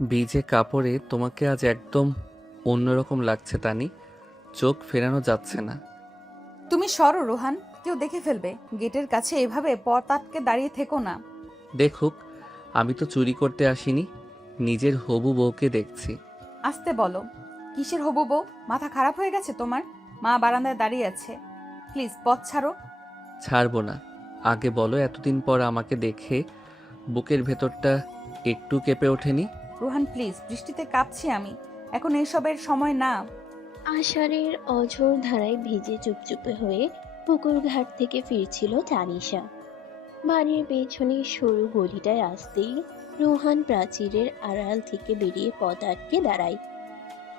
ভিজে কাপড়ে তোমাকে আজ একদম অন্যরকম লাগছে তানি। চোখ ফেরানো যাচ্ছে না। তুমি সরো রোহান, কেউ দেখে ফেলবে। গেটের কাছে এভাবে পথ আটকে দাঁড়িয়ে থেকো না। দেখুক, আমি তো চুরি করতে আসিনি, নিজের হবু বউকে দেখছি। আসতে বলো। কিসের হবু বউ? মাথা খারাপ হয়ে গেছে তোমার? মা বারান্দায় দাঁড়িয়ে আছে। প্লিজ পথ ছাড়ো। ছাড়বো না। আগে বলো, এতদিন পর আমাকে দেখে বুকের ভেতরটা একটু কেঁপে ওঠেনি? রোহান প্লিজ, বৃষ্টিতে কাঁপছি আমি। এখন এসবের সময় না। আষাঢ়ের অঝোর ধারায় ভিজে চুপচুপে হয়ে পুকুর ঘাট থেকে ফিরছিল তানিশা। বাড়ির পেছনে সরু গলিটায় আসতেই রোহান প্রাচীরের আড়াল থেকে বেরিয়ে পথ আটকে দাঁড়ায়।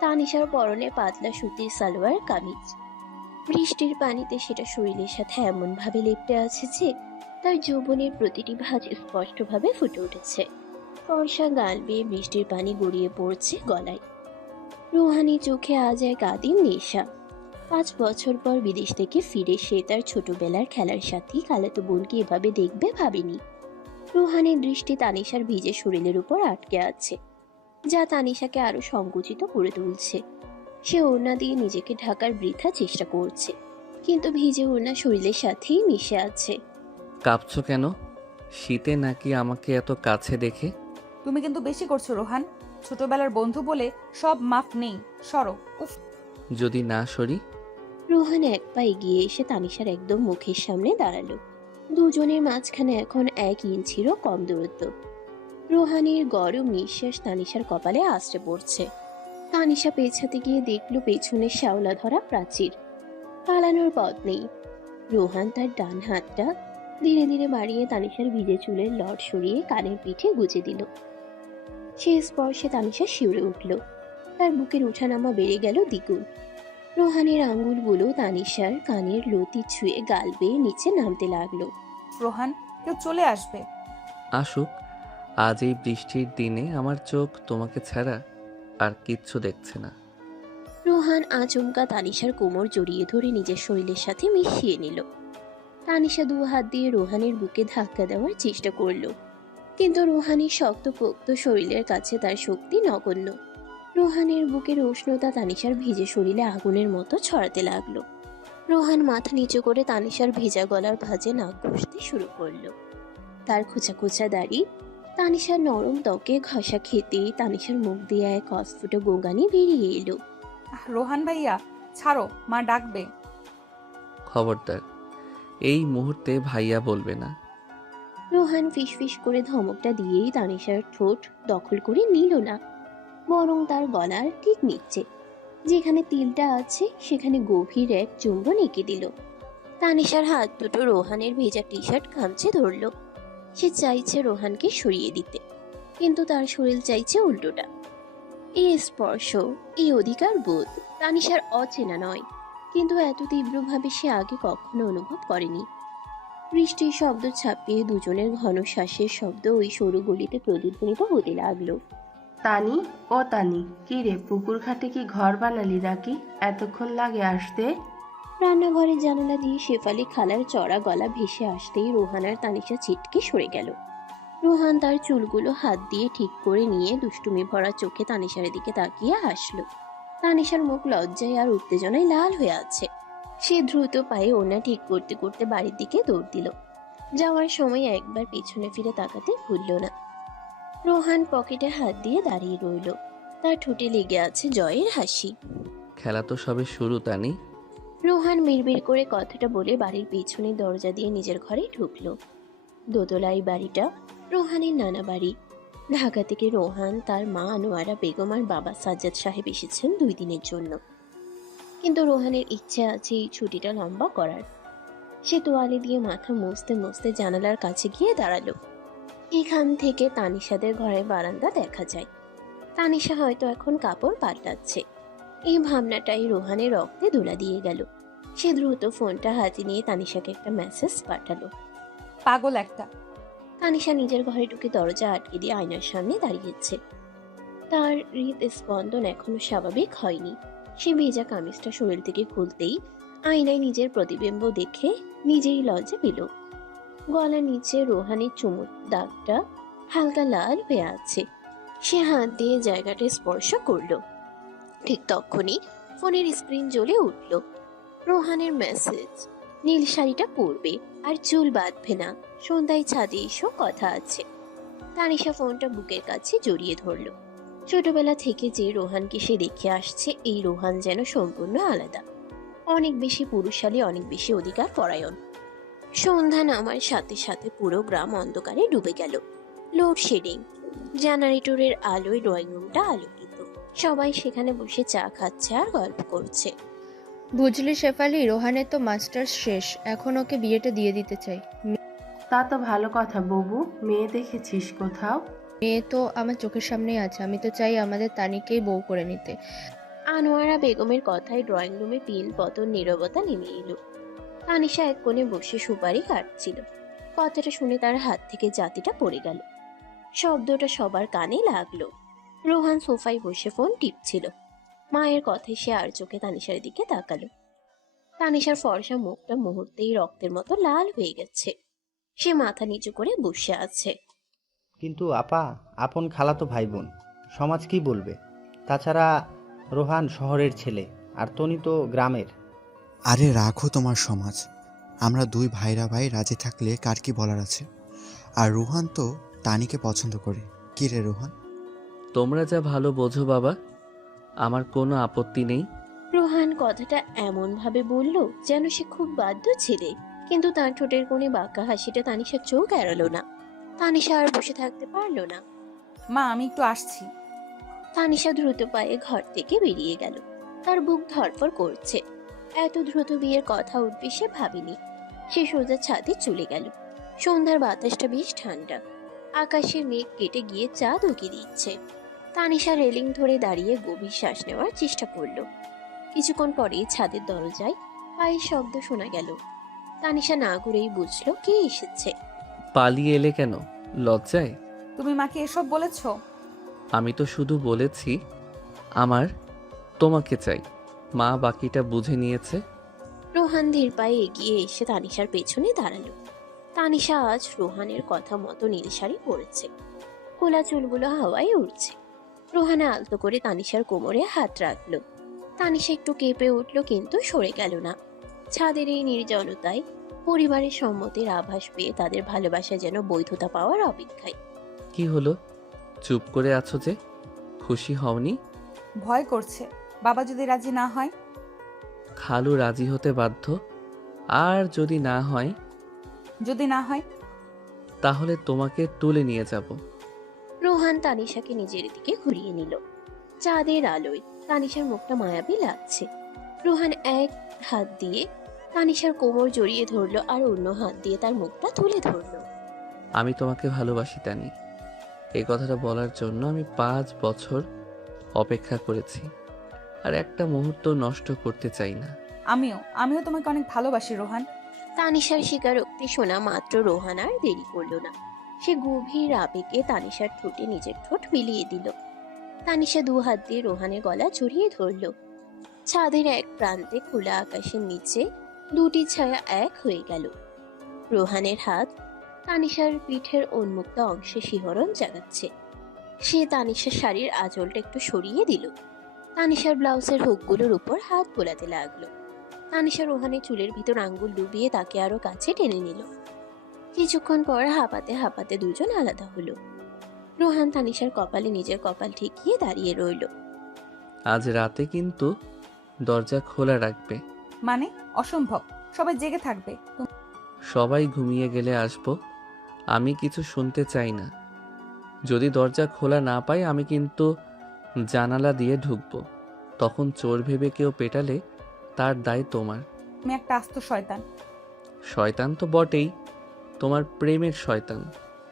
তানিশার পরনে পাতলা সুতির সালোয়ার কামিজ। বৃষ্টির পানিতে সেটা শরীরের সাথে এমনভাবে লেপ্টে আছে যে তার যৌবনের প্রতিটি ভাঁজ স্পষ্টভাবে ফুটে উঠেছে। ফর্সা গাল বেয়ে বৃষ্টির পানি গড়িয়ে পড়ছে গলায়। রুহানি চোখে আজ এক আদিম নেশা। 5 বছর পর বিদেশ থেকে ফিরে সে তার ছোটবেলার খেলার সাথী খালাতো বোনকে এভাবে দেখবে ভাবেনি। রুহানির দৃষ্টি তানিশার ভিজে শরীরের উপর আটকে আছে, যা তানিশাকে আরো সংকুচিত করে তুলছে। সে ওড়না দিয়ে নিজেকে ঢাকার বৃথা চেষ্টা করছে, কিন্তু ভিজে ওড়না শরীরের সাথেই মিশে আছে। কাঁপছো কেন? শীতে নাকি আমাকে এত কাছে দেখে? তুমি কিন্তু বেশি করছো রোহান। ছোটবেলার বন্ধু বলে সব মাফ নেই। সরো। উফ। যদি না সরি? রোহান এক পা এগিয়ে এসে তানিশার একদম মুখের সামনে দাঁড়ালো। দুজনের মাঝখানে এখন 1 ইঞ্চিরও কম দূরত্ব। রোহানির গরম নিঃশ্বাস তানিশার কপালে আছড়ে পড়ছে। তানিশা পেছাতে গিয়ে দেখলো পেছনে শ্যাওলা ধরা প্রাচীর। পালানোর পথ নেই। রোহান তার ডান হাতটা ধীরে ধীরে বাড়িয়ে তানিশার ভিজে চুলের লট সরিয়ে কানের পিঠে গুজে দিল। সে স্পর্শে তানিশা শিউরে উঠল। তার বুকের ওঠানামা বেড়ে গেল দ্বিগুণ। রোহানের আঙ্গুলগুলো তানিশার কানের লতি ছুঁয়ে গাল বেয়ে নিচে নামতে লাগলো। রোহান, কেউ চলে আসবে। আসুক। আজ এই বৃষ্টির দিনে আমার চোখ তোমাকে ছাড়া আর কিচ্ছু দেখছে না। রোহান আচমকা তানিশার কোমর জড়িয়ে ধরে নিজের শরীরের সাথে মিশিয়ে নিল। তানিশা 2 হাত দিয়ে রোহানের বুকে ধাক্কা দেওয়ার চেষ্টা করলো, কিন্তু রোহানের শক্তপোক্ত শরীরের কাছে তার শক্তি নগণ্য। রোহানের বুকের উষ্ণতা তানিশার ভিজে শরীরে আগুনের মতো ছড়াতে লাগলো। রোহান মাথা নিচু করে তানিশার ভেজা গলার ভাঁজে নাক ঘষতে শুরু করলো। তার খোঁচা খোঁচা দাড়ি তানিশার নরম ত্বকে ঘষা খেতেই তানিশার মুখ দিয়ে এক অস্ফুট গোঙানি বেরিয়ে এলো। রোহান ভাইয়া, ছাড়ো, মা ডাকবে। খবরদার, এই মুহূর্তে ভাইয়া বলবে না। রোহান ফিসফিস করে ধমকটা দিয়েই তানিশার ঠোঁট দখল করে নিল না, বরং তার গলার ঠিক নিচ্ছে যেখানে তিলটা আছে সেখানে গভীর এক চুম্বন এঁকে দিল। তানিশার হাত দুটো রোহানের ভেজা টি শার্ট খামচে ধরল। সে চাইছে রোহানকে সরিয়ে দিতে, কিন্তু তার শরীর চাইছে উল্টোটা। এই স্পর্শ, এই অধিকার বোধ তানিশার অচেনা নয়, কিন্তু এত তীব্রভাবে সে আগে কখনো অনুভব করেনি। বৃষ্টির শব্দ ছাপিয়ে দুজনের ঘন শ্বাসের শব্দ ওই সরু গলিতে প্রতিধ্বনিত হতে লাগলো। তানি, ও তানি, কি রে, পুকুর ঘাটে কি ঘর বানালি নাকি? এতক্ষণ লাগে আসতে? রান্নাঘরের জানালা দিয়ে শেফালি খালার চড়া গলা ভেসে আসতেই রোহান আর তানিশা ছিটকে সরে গেল। রোহান তার চুলগুলো হাত দিয়ে ঠিক করে নিয়ে দুষ্টুমি ভরা চোখে তানিশার দিকে তাকিয়ে হাসলো। তানিশার মুখ লজ্জায় আর উত্তেজনায় লাল হয়ে আছে। সে দ্রুত পায়ে ওনা ঠিক করতে করতে বাড়ির দিকে দৌড় দিল। যাওয়ার সময় একবার পেছনে ফিরে তাকাতে ভুলল না। রোহান পকেটে হাত দিয়ে দাঁড়িয়ে রইল। তার ঠোঁটে লেগে আছে জয়ের হাসি। খেলা তো সবে শুরু তানি। রোহান মিড়বিড় করে কথাটা বলে বাড়ির পিছনে দরজা দিয়ে নিজের ঘরে ঢুকলো। দোতলাই বাড়িটা রোহানের নানা বাড়ি। ঢাকা থেকে রোহান, তার মা আনোয়ারা বেগম আর বাবা সাজ্জাদ সাহেব এসেছেন 2 দিনের জন্য, কিন্তু রোহানের ইচ্ছে আছে এই ছুটিটা লম্বা করার। সে তোয়ালে দিয়ে মাথা মুছতে মুছতে জানালার কাছে গিয়ে দাঁড়ালো। এখান থেকে তানিশাদের ঘরের বারান্দা দেখা যায়। তানিশা হয়তো এখন কাপড় পাল্টাচ্ছে। এই ভাবনাটাই রোহানের রক্তে দোলা দিয়ে গেল। সে দ্রুত ফোনটা হাতে নিয়ে তানিশাকে একটা মেসেজ পাঠালো। পাগল একটা। তানিশা নিজের ঘরে ঢুকে দরজা আটকে দিয়ে আয়নার সামনে দাঁড়িয়েছে। তার হৃদস্পন্দন এখনো স্বাভাবিক হয়নি। সে ভেজা কামিজটা শরীর থেকে খুলতেই আয়নায় নিজের প্রতিবিম্ব দেখে নিজেই লজ্জা পেল। গলার নিচে রোহানের চুমুর দাগটা হালকা লাল হয়ে আছে। সে হাত দিয়ে জায়গাটা স্পর্শ করলো। ঠিক তখনই ফোনের স্ক্রিন জ্বলে উঠল। রোহানের মেসেজ, নীল শাড়িটা পরবে আর চুল বাঁধবে না, সন্ধ্যায় ছাদে এসো, কথা আছে। তানিশা ফোনটা বুকের কাছে জড়িয়ে ধরল। ছোটবেলা থেকে যে রোহানকে সে দেখে আসছে, এই রোহান যেন সম্পূর্ণ আলাদা, অনেক বেশি পুরুষালী, অনেক বেশি অধিকার পরায়ণ। সন্ধ্যা নামার সাথে সাথে পুরো গ্রাম অন্ধকারে ডুবে গেল। লোডশেডিং, জেনারেটরের আলোয় ড্রয়িং রুমটা আলোকিত। সবাই সেখানে বসে চা খাচ্ছে আর গল্প করছে। বুঝলি শেফালি, রোহানের তো মাস্টার্স শেষ, এখন ওকে বিয়েটা দিয়ে দিতে চাই। তা তো ভালো কথা বুবু। মেয়ে দেখেছিস কোথাও? মেয়ে তো আমার চোখের সামনেই আছে, আমি তো চাই আমাদের তানিকেই বউ করে নিতে। আনোয়ারা বেগমের কথায় ড্রয়িং রুমে পিন পতন নীরবতা নেমে এলো। তানিশা এক কোণে বসে সুপারি কাটছিল। কথাটা শুনে তার হাত থেকে জাতিটা পড়ে গেল। শব্দটা সবার কানে লাগলো। রোহান সোফায় বসে ফোন টিপছিল। মায়ের কথায় সে আর চোখে তানিশার দিকে তাকালো। তানিশার ফর্সা মুখটা মুহূর্তেই রক্তের মতো লাল হয়ে গেছে। সে মাথা নিচু করে বসে আছে। কিন্তু আপা, আপন খালাতো ভাই বোন, সমাজ কি বলবে? তাছাড়া রোহান শহরের ছেলে আর তনি তো গ্রামের। আরে রাখো তোমার সমাজ, আমরা দুই ভাইরা ভাই রাজি থাকলে কার কি বলার আছে? আর রোহান তো তানিকে পছন্দ করে। কি রে রোহান? তোমরা যা ভালো বোঝো বাবা, আমার কোনো আপত্তি নেই। রোহান কথাটা এমন ভাবে বলল যেন সে খুব বাধ্য ছেলে, কিন্তু তার ঠোঁটের কোণে বাঁকা হাসিটা তানিশার চোখ এড়ালো না। তানিশা আর বসে থাকতে পারলো না। মা আমি একটু আসছি। তানিশা দ্রুত পায়ে ঘর থেকে বেরিয়ে গেল। তার বুক ধড়ফড় করছে। এত দ্রুত বিয়ের কথা উঠবে সে ভাবেনি। সে সোজা ছাদে চলে গেল। সন্ধ্যার বাতাসটা বেশ ঠান্ডা। আকাশের মেঘ কেটে গিয়ে চাঁদ উঁকি দিচ্ছে। তানিশা রেলিং ধরে দাঁড়িয়ে গভীর শ্বাস নেওয়ার চেষ্টা করলো। কিছুক্ষণ পরে ছাদের দরজায় পায়ের শব্দ শোনা গেল। তানিশা না ঘুরেই বুঝলো কে এসেছে। পালিয়ে এলে কেন? লজ্জায়? তুমি মাকে এসব বলেছো? আমি তো শুধু বলেছি আমার তোমাকে চাই। মা বাকিটা বুঝে নিয়েছে। রোহান ধীর পায়ে এগিয়ে এসে তানিশার পেছনে দাঁড়ালো। তানিশা আজ রোহানের কথা মতো নীল শাড়ি পরেছে। খোলা চুলগুলো হাওয়ায় উড়ছে। রোহান আলতো করে তানিশার কোমরে হাত রাখলো। তানিশা একটু কেঁপে উঠলো, কিন্তু সরে গেল না। ছাদের এই নির্জনতায় পরিবারের সম্মতির আভাস পেয়ে তাদের ভালোবাসা যেন বৈধতা পাওয়ার অপেক্ষায়। কি হলো, চুপ করে আছো যে? খুশি হওনি? ভয় করছে, বাবা যদি রাজি না হয়। খালু রাজি হতে বাধ্য। আর যদি না হয়? যদি না হয় তাহলে তোমাকে তুলে নিয়ে যাব। রোহান তানিশাকে নিজের দিকে ঘুরিয়ে নিল। চাঁদের আলোয় তানিশার মুখটা মায়াবী লাগছে। রোহান এক হাত দিয়ে তানিশার কোমর জড়িয়ে ধরলো আর অন্য হাত দিয়ে তার মুখটা তুলে ধরলো। আমি তোমাকে ভালোবাসি তানি। এই কথাটা বলার জন্য আমি 5 বছর অপেক্ষা করেছি, আর একটা মুহূর্ত নষ্ট করতে চাই না। আমিও তোমাকে অনেক ভালোবাসি রোহান। তানিশার স্বীকারোক্তি শোনা মাত্র রোহান আর দেরি করলো না। সে গভীর আবেগে তানিশার ঠোঁটে নিজের ঠোঁট মিলিয়ে দিল। তানিশা দু হাত দিয়ে রোহানের গলা জড়িয়ে ধরল। ছাদের এক প্রান্তে খোলা আকাশের নিচে দুটি ছায়া এক হয়ে গেল। রোহানের হাত তানিশার পিঠের উন্মুক্ত অংশে শিহরণ জাগাচ্ছে। সে তানিশার শাড়ির আঁচলটা একটু সরিয়ে দিল। তানিশার ব্লাউজের হুকগুলোর উপর হাত বোলাতে লাগলো। তানিশা রোহানের চুলের ভিতর আঙ্গুল ডুবিয়ে তাকে আরো কাছে টেনে নিল। কিছুক্ষণ পর হাঁপাতে হাঁপাতে দুজন আলাদা হলো। রোহান তানিশার কপালে নিজের কপাল ঠেকিয়ে দাঁড়িয়ে রইল। আজ রাতে কিন্তু দরজা খোলা রাখবে। মানে? অসম্ভব, সবাই জেগে থাকবে। সবাই ঘুমিয়ে গেলে আসবো। আমি কিছু শুনতে চাই না। যদি দরজা খোলা না পাই আমি কিন্তু জানালা দিয়ে ঢুকবো। তখন চোর ভেবে কেউ পেটালে তার দায় তোমার। তুমি একটা আস্ত শয়তান। শয়তান তো বটেই, তোমার প্রেমের শয়তান।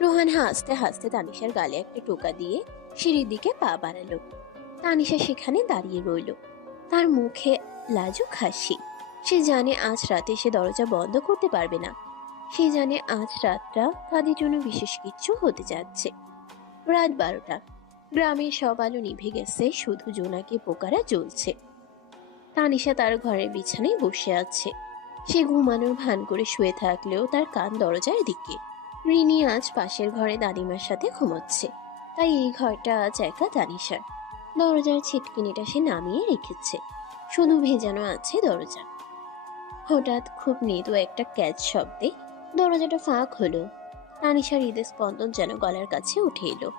রোহান হাসতে হাসতে তানিশার গালে একটা টোকা দিয়ে সিঁড়ির দিকে পা বাড়ালো। তানিশা সেখানে দাঁড়িয়ে রইল, তার মুখে লাজুক হাসি। সে জানে আজ রাতে সে দরজা বন্ধ করতে পারবে না। সে জানে আজ রাতটা তাদের জন্য বিশেষ কিছু হতে যাচ্ছে। রাত 12টা। গ্রামের সব আলো নিভে গেছে, শুধু জোনাকি পোকারা জ্বলছে। তানিশা তার ঘরের বিছানায় বসে আছে। সে ঘুমানোর ভান করে শুয়ে থাকলেও তার কান দরজার দিকে। রিনি আজ পাশের ঘরে দাদিমার সাথে ঘুমোচ্ছে। তাই এই ঘরটা আজ একা তানিশার। দরজার ছিটকিনিটা সে নামিয়ে রেখেছে, শুধু ভেজানো আছে দরজা। হঠাৎ খুব মৃদু একটা ক্যাচ শব্দে দরজাটা ফাঁক হলো। তানিশার হৃদের স্পন্দন যেন গলার কাছে উঠে এলো।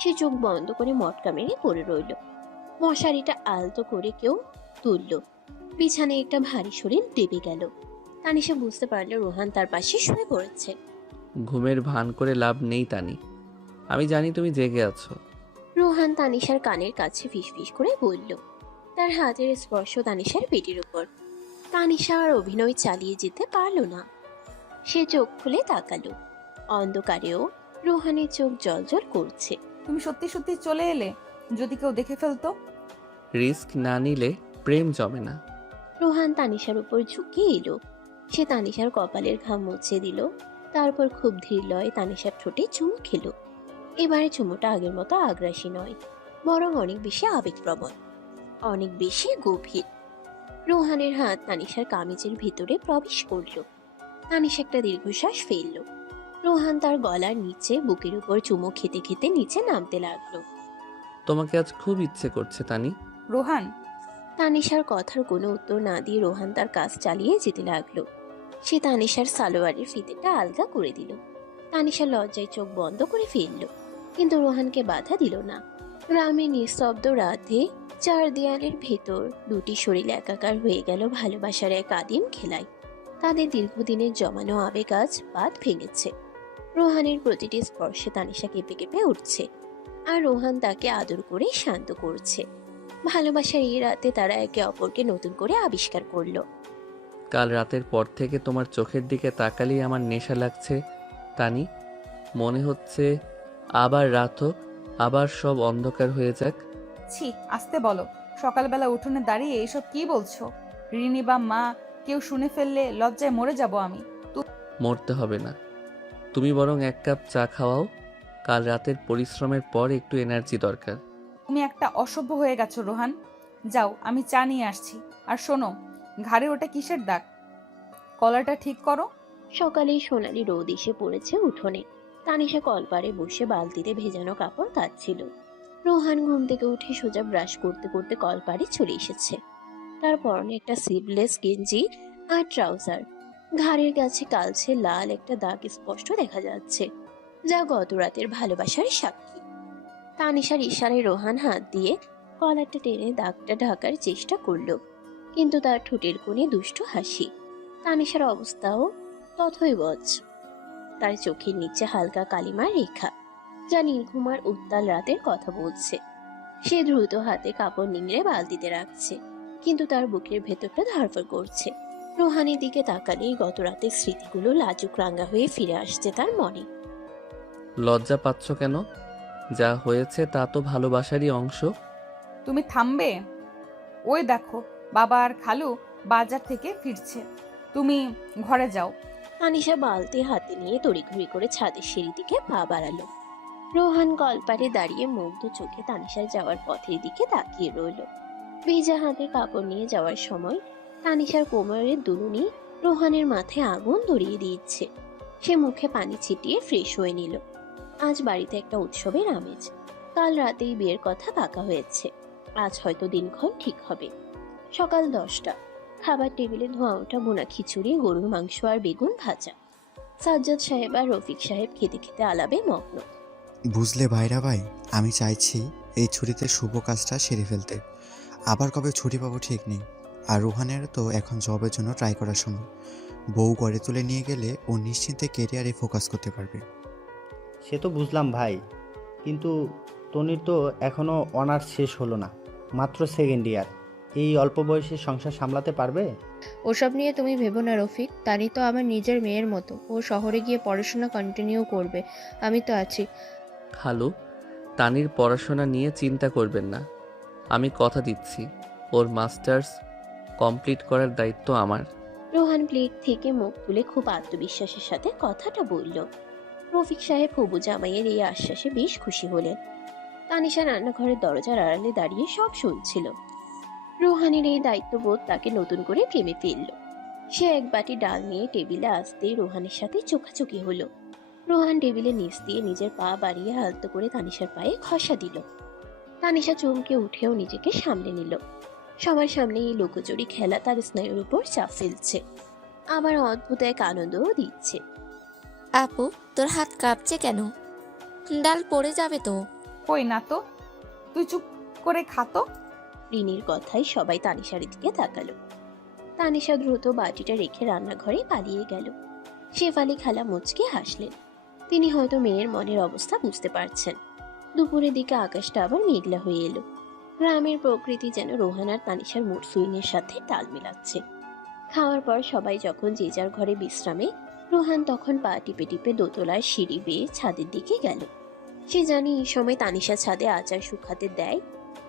সে চোখ বন্ধ করে মটকা মেরে পড়ে রইল। মশারিটা আলতো করে কেউ তুলল। বিছানায় একটা ভারী শরীর দেবে গেল। তানিশা বুঝতে পারলো রোহান তার পাশে শুয়ে পড়েছে। ঘুমের ভান করে লাভ নেই তানি, আমি জানি তুমি জেগে আছো। রোহান তানিশার কানের কাছে ফিসফিস করে বলল। তার হাতের স্পর্শ তানিশার পেটের উপর। তানিশা আর অভিনয় চালিয়ে যেতে পারল না। সে চোখ খুলে তাকালো। অন্ধকারেও রোহানের চোখ জ্বলজ্বল করছে। তুমি সত্যি সত্যি চলে এলে, যদি কেউ দেখে ফেলতো? রিস্ক না নিলে প্রেম জমে না। রোহান তানিশার উপর ঝুঁকে এলো। সে তানিশার কপালের ঘাম মুছে দিল। তারপর খুব ধীর লয়ে তানিশার ঠোঁটে চুমু খেলো। এবারে চুমুটা আগের মতো আগ্রাসী নয়, বরং অনেক বেশি আবেগপ্রবণ, অনেক বেশি গভীর। রোহানের হাত তানিশার কামিজের ভিতরে প্রবেশ করল। তানিশা একটা দীর্ঘশ্বাস ফেলল। রোহান তার গলার নিচে বুকের উপর চুমু খেতে খেতে নিচে নামতে লাগলো। তোমাকে আজ খুব ইচ্ছে করছে তানি। রোহান, তানিশার কথার কোনো উত্তর না দিয়ে রোহান তার কাজ চালিয়ে যেতে লাগলো। সে তানিশার সালোয়ারের ফিতেটা আলগা করে দিল। তানিশা লজ্জায় চোখ বন্ধ করে ফেলল, কিন্তু রোহানকে বাধা দিল না। গ্রামে নিস্তব্ধ রাতে চার দেয়ালের ভেতর দুটি শরীর একাকার হয়ে গেল ভালোবাসার এক আদিম খেলায়। তাদের দীর্ঘদিনের জমানো আবেগ আজ বাঁধ ভেঙেছে। রোহানের প্রতিটি স্পর্শে তানিশা কেঁপে কেঁপে উঠছে, আর রোহান তাকে আদর করে শান্ত করছে। ভালোবাসার এই রাতে তারা একে অপরকে নতুন করে আবিষ্কার করলো। কাল রাতের পর থেকে তোমার চোখের দিকে তাকালেই আমার নেশা লাগছে তানি। মনে হচ্ছে আবার রাত হোক, আবার সব অন্ধকার হয়ে যাক। ছি, আসতে বলো। সকালবেলা উঠোনে দাঁড়িয়ে এসব কি বলছো? রিনি বা মা কেউ শুনে ফেললে লজ্জায় মরে যাব আমি। মরতে হবে না, তুমি বরং এক কাপ চা খাওয়াও। কাল রাতের পরিশ্রমের পর একটু এনার্জি দরকার। তুমি একটা অসভ্য হয়ে গেছো রোহান। যাও, আমি চা নিয়ে আসছি। আর শোনো, ঘাড়ে ওটা কিসের দাগ? কলারটা ঠিক করো। সকালেই সোনালি রোদ এসে পড়েছে উঠোনে। তানিশা কলপারে বসে বালতিতে ভেজানো কাপড় কাচ্ছিল। রোহান ঘুম থেকে উঠে সোজা ব্রাশ করতে করতে কলপারে চলে এসেছে। তার পরনে একটা স্লিভলেস গেঞ্জি আর ট্রাউজার। ঘাড়ের কাছে কালচে লাল একটা দাগ স্পষ্ট দেখা যাচ্ছে, যা গত রাতের ভালোবাসার সাক্ষী। তানিশার ইশারায় রোহান হাত দিয়ে কলারটা টেনে দাগটা ঢাকার চেষ্টা করলো, কিন্তু তার ঠোঁটের কোণে দুষ্টু হাসি। তানিশার অবস্থাও তথৈবচ। তার চোখের নিচে হালকা কালিমার রেখা, যা নির্ঘুমার উত্তাল রাতের কথা বলছে। সে দ্রুত হাতে কাপড় নিংড়ে বালতিতে রাখছে, কিন্তু তার বুকের ভেতরটা ধড়ফড় করছে। রোহানের দিকে তাকালেই গত রাতের স্মৃতিগুলো লাজুক রাঙা হয়ে ফিরে আসছে তার মনে। লজ্জা পাচ্ছ কেন? যা হয়েছে তা তো ভালোবাসারই অংশ। তুমি থামবে? ওই দেখো, বাবা আর খালু বাজার থেকে ফিরছে। তুমি ঘরে যাও। তানিশা বালতি হাতে নিয়ে তড়িঘড়ি করে ছাদের সিঁড়ি দিকে পা বাড়ালো। রোহান কলপারে দাঁড়িয়ে মুগ্ধ চোখে তানিশার যাওয়ার পথের দিকে তাকিয়ে রইল। ভেজা হাতে কাপড় নিয়ে যাওয়ার সময় তানিশার কোমরের দুলুনি রোহানের মাথায় আগুন ধরিয়ে দিচ্ছে। সে মুখে পানি ছিটিয়ে ফ্রেশ হয়ে নিল। আজ বাড়িতে একটা উৎসবের আমেজ। কাল রাতেই বিয়ের কথা পাকা হয়েছে। আজ হয়তো দিনক্ষণ ঠিক হবে। সকাল 10টা। খাবার টেবিলে ধোঁয়া ওঠা বোনা খিচুড়ি, গরুর মাংস আর বেগুন ভাজা। সাজ্জাদ সাহেব আর রফিক সাহেব খেতে খেতে আলাপে মগ্ন। বুঝলে ভাইরা ভাই, আমি চাইছি এই ছুটিতে শুভ কাজটা সেরে ফেলতে। আবার কবে ছুটি পাবো ঠিক নেই। আর রুহানের তো এখন জবের জন্য ট্রাই করার সময়। বউ গড়ে তুলে নিয়ে গেলে ও নিশ্চিন্তে কেরিয়ারে ফোকাস করতে পারবে। সে তো বুঝলাম ভাই, কিন্তু তনির তো এখনও অনার্স শেষ হলো না, মাত্র সেকেন্ড ইয়ার। এই অল্প বয়সে সংসার সামলাতে পারবে? ওসব নিয়ে তুমি ভেবো না রফিক, তানি তো আমার নিজের মেয়ের মতো। ও শহরে গিয়ে পড়াশোনা কন্টিনিউ করবে, আমি তো আছি। খালু, তানির পড়াশোনা নিয়ে চিন্তা করবেন না, আমি কথা দিচ্ছি ওর মাস্টার্স কমপ্লিট করার দায়িত্ব আমার। রোহান প্লেট থেকে মুখ তুলে খুব আত্মবিশ্বাসের সাথে কথাটা বলল। রফিক সাহেব হবু জামাইয়ের এই আশ্বাসে বেশ খুশি হলেন। তানিশা রান্নাঘরের দরজার আড়ালে দাঁড়িয়ে সব শুনছিল। রোহানের এই দায়িত্ববোধ তাকে নতুন করে প্রেমে ফেলল। সে এক বাটি ডাল নিয়ে টেবিলে আসতেই রোহানের সাথে চোখাচোখি হলো। রোহান টেবিলের নিচ দিয়ে নিজের পা বাড়িয়ে আলতো করে তানিশার পায়ে ঘষা দিল। তানিশা চমকে উঠেও নিজেকে সামলে নিল। সবার সামনে এই লুকোচুরি খেলা তার স্নায়ুর উপর চাপ ফেলছে, আবার অদ্ভুত এক আনন্দও দিচ্ছে। আপু, তোর হাত কাঁপছে কেন? ডাল পড়ে যাবে তো। কই না তো, তুই চুপ করে খাতো। রিনির কথায় সবাই তানিশার দিকে তাকালো। তানিশা দ্রুত বাটিটা রেখে রান্নাঘরে পালিয়ে গেল। শেফালি খালা মুচকে হাসলেন। তিনি হয়তো মেয়ের মনের অবস্থা বুঝতে পারছেন। দুপুরের দিকে আকাশটা আবার মেঘলা হয়ে এলো। গ্রামের প্রকৃতি যেন রোহান আর তানিশার মুড সুইংয়ের সাথে তাল মেলাচ্ছে। খাওয়ার পর সবাই যখন যে যার ঘরে বিশ্রামে, রোহান তখন পা টিপে টিপে দোতলার সিঁড়ি বেয়ে ছাদের দিকে গেল। সে জানি এই সময় তানিশা ছাদে আচার শুকাতে দেয়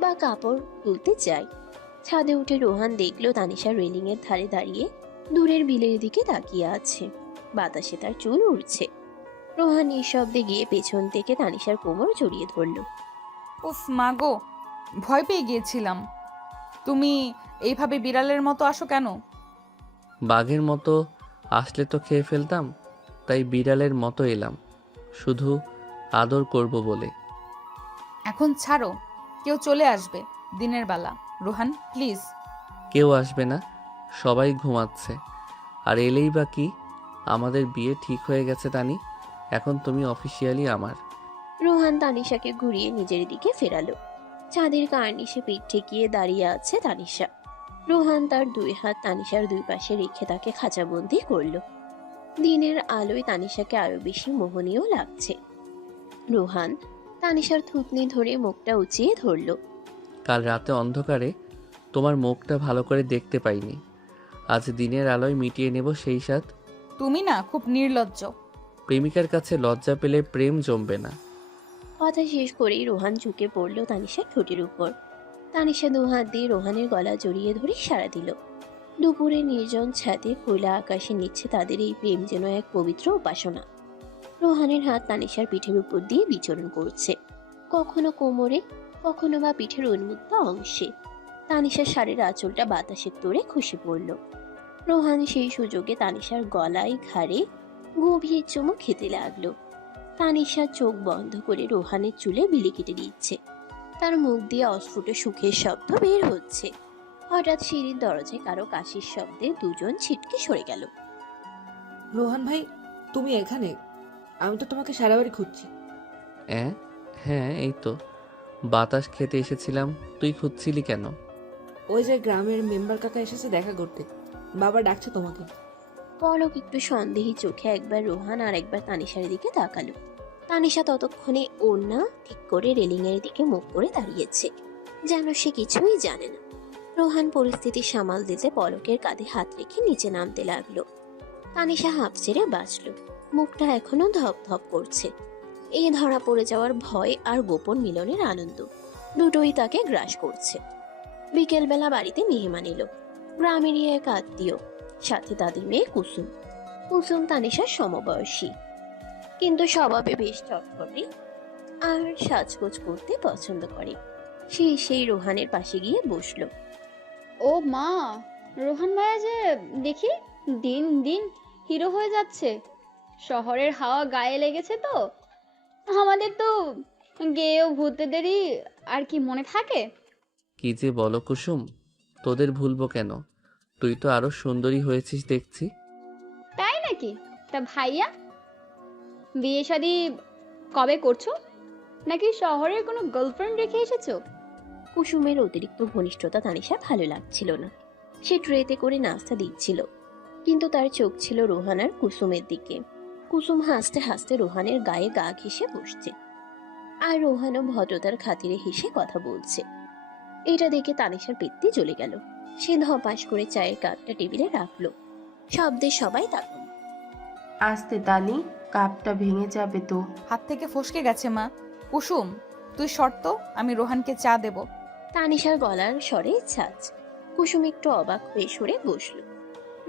বা কাপড় তুলতে যায়। ছাদে উঠে রোহান দেখলো তানিশা রেলিং এর ধারে দাঁড়িয়ে দূরের বিলের দিকে তাকিয়ে আছে। বাতাসে তার চুল উড়ছে। রোহান নিঃশব্দে গিয়ে পেছন থেকে তানিশার কোমর জড়িয়ে ধরল। উফ মা গো, ভয় পেয়ে গিয়েছিলাম। তুমি এইভাবে বিড়ালের মতো আসো কেন? বাঘের মতো আসলে তো খেয়ে ফেলতাম, তাই বিড়ালের মতো এলাম, শুধু আদর করব বলে। এখন ছাড়ো, কেউ চলে আসবে দিনের বেলা। রোহান প্লিজ। কেউ আসবে না, সবাই ঘুমাচ্ছে। আর এলেই বা কি, আমাদের বিয়ে ঠিক হয়ে গেছে তানি, এখন তুমি অফিসিয়ালি আমার। রোহান তানিশাকে ঘুরিয়ে নিজের দিকে ফেরালো। ছাদের কার্নিশে পিঠ ঠেকিয়ে দাঁড়িয়ে আছে তানিশা। রোহান তার দুই হাত তানিশার দুই পাশে রেখে তাকে খাঁচাবন্দি করলো। দিনের আলোয় তানিশাকে আরো বেশি মোহনীয় লাগছে। রোহান তানিশার থুতনি ধরে মুখটা উঁচিয়ে ধরলো। কাল রাতে অন্ধকারে তোমার মুখটা ভালো করে দেখতে পাইনি, আজ দিনের আলোয় মিটিয়ে নেব সেই স্বাদ। তুমি না খুব নির্লজ্জ। প্রেমিকার কাছে লজ্জা পেলে প্রেম জমবে না। কথা শেষ করেই রোহান ঝুঁকে পড়ল তানিশার ঠোঁটের উপর। তানিশা দুহাত দিয়ে রোহানের গলা জড়িয়ে ধরে সাড়া দিল। দুপুরে নির্জন ছাদে খোলা আকাশের নিচে তাদের এই প্রেম যেন এক পবিত্র উপাসনা। রোহানের হাত তানিশার পিঠের উপর দিয়ে বিচরণ করছে, কখনো কোমরে, কখনো বা পিঠের উন্মুক্ত অংশে। তানিশার শাড়ির আঁচলটা বাতাসের তোড়ে খসে পড়ল। রোহান সেই সুযোগে তানিশার গলায় ঘাড়ে গভীর চুমু খেতে লাগলো। তানিশা চোখ বন্ধ করে রোহানের চুলে বিলি কেটে দিচ্ছে। তার মুখ দিয়ে অস্ফুট সুখের শব্দ বের হচ্ছে। হঠাৎ সিঁড়ির দরজায় কারো কাশির শব্দে দুজন ছিটকে সরে গেল। রোহান ভাই, তুমি এখানে? আমি তো তোমাকে সারা বাড়ি খুঁজছি। হ্যাঁ, এই তো বাতাস খেতে এসেছিলাম। তুই খুঁজছিলি কেন? ওই যে গ্রামের মেম্বার কাকা এসেছে দেখা করতে, বাবা ডাকছে তোমাকে। পলক একটু সন্দেহী চোখে একবার রোহান আর একবার তানিশার দিকে তাকালো। তানিশা ততক্ষণে ওড়না ঠিক করে রেলিংয়ের দিকে মুখ করে দাঁড়িয়েছে, যেন সে কিছুই জানে না। রোহান পরিস্থিতি সামাল দিতে পলকের কাঁধে হাত রেখে নিচে নামতে লাগলো। তানিশা হাঁপ ছেড়ে বাঁচল। মুখটা এখনো ধপ ধপ করছে। এই ধরা পড়ে যাওয়ার ভয় আর গোপন মিলনের আনন্দ দুটোই তাকে গ্রাস করছে। বিকেলবেলা বাড়িতে মেহমান এলো। গ্রামেরই এক আত্মীয়, সাথে তাদের মেয়ে কুসুম। কুসুম তানিশার সমবয়সী, কিন্তু স্বভাবে বেশ চটপটে আর সাজগোজ করতে পছন্দ করে। সে সেই রোহানের পাশে গিয়ে বসলো। ও মা, রোহান ভাইয়া যে দেখি দিন দিন হিরো হয়ে যাচ্ছে। শহরের হাওয়া গায়ে লেগেছে তো। আমাদের তো গেয়েও ভূতেদেরই আর কি মনে থাকে। কি যে বলো কুসুম, তোদের ভুলবো কেন? তুই তো আরো সুন্দরী হয়েছিস দেখছি। তাই নাকি? তা ভাইয়া, বিয়ে শাদী কবে করছো? নাকি শহরের কোনো গার্লফ্রেন্ড রেখে এসেছো? কুসুমের অতিরিক্ত ঘনিষ্ঠতা তানিশার ভালো লাগছিল না। সে ট্রেতে করে নাস্তা দিচ্ছিল, কিন্তু তার চোখ ছিল রোহান আর কুসুমের দিকে। কুসুম হাসতে হাসতে রোহানের গায়ে গা ঘেঁষে বসছে, আর রোহানও ভদ্রতার খাতিরে হেসে কথা বলছে। এটা দেখে তানিশার পেত্তি জ্বলে গেল। সে ধপাস করে চায়ের কাপটা টেবিলে রাখলো। শব্দে সবাই তাকালো। আস্তে তানি, কাপটা ভেঙে যাবে তো। হাত থেকে ফসকে গেছে মা। কুসুম, তুই শর্ত, আমি রোহানকে চা দেব। তানিশার গলার স্বরে ছাঁচ। কুসুম একটু অবাক হয়ে সরে বসল।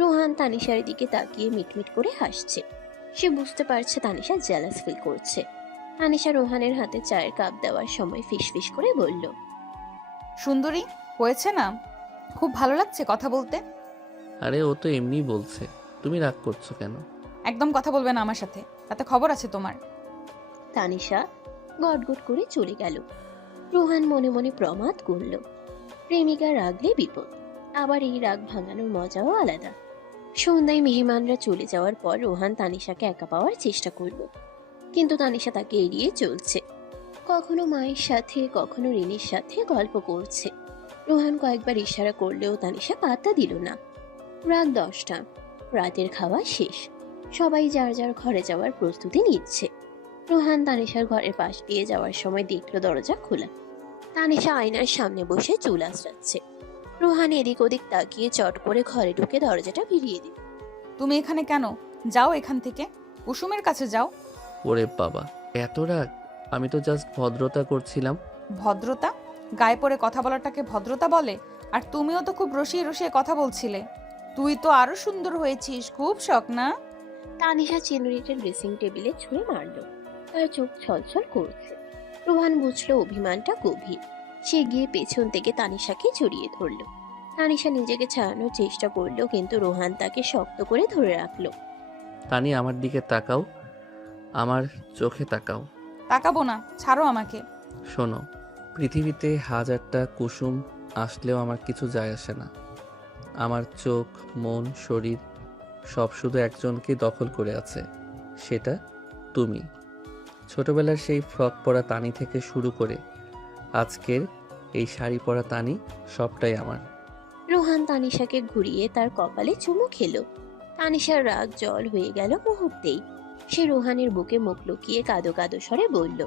রোহান তানিশার দিকে তাকিয়ে মিটমিট করে হাসছে। সে বুঝতে পারছে তানিশা জেলাস ফিল করছে। তানিশা রোহানের হাতে চায়ের কাপ দেওয়ার সময় ফিসফিস করে বলল, সুন্দরী হয়েছে না? খুব ভালো লাগছে কথা বলতে। আরে ও তো এমনিই বলছে, তুমি রাগ করছো কেন? একদম কথা বলবে না আমার সাথে। তাতে খবর আছে তোমার। তানিশা গটগট করে চলে গেল। রোহান মনে মনে প্রমাদ করল, প্রেমিকা রাগলে বিপদ। আবার এই রাগ ভাঙানোর মজাও আলাদা। সন্ধ্যায় মেহমানরা চলে যাওয়ার পর রোহান তানিশাকে একা পাওয়ার চেষ্টা করল, কিন্তু তানিশা তাকে এড়িয়ে চলছে। কখনো মায়ের সাথে, কখনো রিনির সাথে গল্প করছে। রোহান কয়েকবার ইশারা করলেও তানিশা পাত্তা দিল না। রাত 10টা, রাতের খাওয়া শেষ। সবাই যার যার ঘরে যাওয়ার প্রস্তুতি নিচ্ছে। রোহান তানিশার ঘরের পাশ দিয়ে যাওয়ার সময় দেখল দরজা খোলা। তানিশা আয়নার সামনে বসে চুল আঁচড়াচ্ছে। রোহান এদিক ওদিক তাকিয়ে চট করে ঘরে ঢুকে দরজাটা ভিড়িয়ে দিল। তুমি এখানে কেন? যাও এখান থেকে, কুসুমের কাছে যাও। ওরে বাবা, এত রাগ! আমি তো জাস্ট ভদ্রতা করছিলাম। ভদ্রতা? গায়ে পড়ে কথা বলাটাকে ভদ্রতা বলে? আর তুমিও তো খুব রসিয়ে রসিয়ে কথা বলছিলে। তুই তো আরো সুন্দর হয়েছিস, খুব শখ না? তানিশা চিনুরিটা ড্রেসিং টেবিলে ছুঁড়ে মারল। তার চোখ ছলছল করছে। রোহান বুঝলো অভিমানটা গভীর। সে গিয়ে পেছন থেকে তানিশাকে জড়িয়ে ধরল। তানিশা নিজেকে ছাড়ানোর চেষ্টা করলো, কিন্তু রোহান তাকে শক্ত করে ধরে রাখলো। তানি, আমার দিকে তাকাও, আমার চোখে তাকাও। তাকাবো না, ছাড়ো আমাকে। শোনো, পৃথিবীতে হাজারটা কুসুম আসলেও আমার কিছু যায় আসে না। আমার চোখ, মন, শরীর সব শুধু একজনকেই দখল করে আছে, সেটা তুমি। ছোটবেলার সেই ফ্রক পরা তানি থেকে শুরু করে আজকের এই শাড়ি পরা তানি, সবটাই আমার। রোহান তানিশাকে ঘুরিয়ে তার কপালে চুমু খেলো। তানিশার রাগ জল হয়ে গেল মুহূর্তেই। সে রোহানের বুকে মুখ লুকিয়ে কাঁদো কাঁদো স্বরে বলল,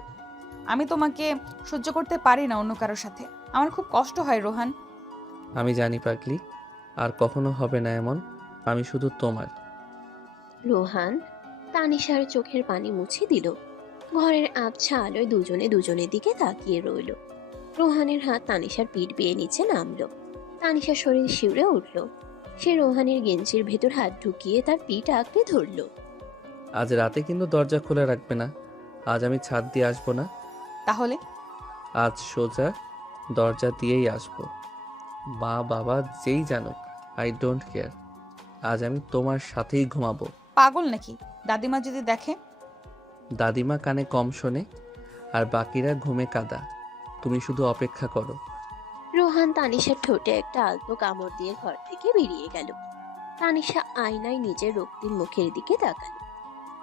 আমি তোমাকে সহ্য করতে পারি না অন্য কারোর সাথে। আমার খুব কষ্ট হয় রোহান। আমি জানি পাগলি, আর কখনো হবে না এমন। আমি শুধু তোমার। রোহান তানিশার চোখের পানি মুছে দিল। ঘরের আবছা আলোয় দুজনের দিকে তাকিয়ে রইল। রোহানের হাত তানিশার পিঠ বেয়ে নিচে নামলো। তানিশার শরীর শিউরে উঠল। সে রোহানের গেঞ্জির ভেতর হাত ঢুকিয়ে তার পিঠ আঁকড়ে ধরল। আজ রাতে কিন্তু দরজা খোলা রাখবে না। আজ আমি ছাদ দিয়ে আসবো না। তাহলে? আজ সোজা দরজা দিয়েই আসবো। মা বাবা যেই জানুক, আই ডোন্ট কেয়ার। আজ আমি তোমার সাথেই ঘুমাবো। পাগল নাকি? দাদিমা যদি দেখে? দাদিমা কানে কম শোনে, আর বাকিরা ঘুমে কাদা। তুমি শুধু অপেক্ষা করো। রোহান তানিশার ঠোঁটে একটা আলতো কামড় দিয়ে ঘর থেকে বেরিয়ে গেল। তানিশা আয়নায় নিজের রক্তিম মুখের দিকে তাকালো।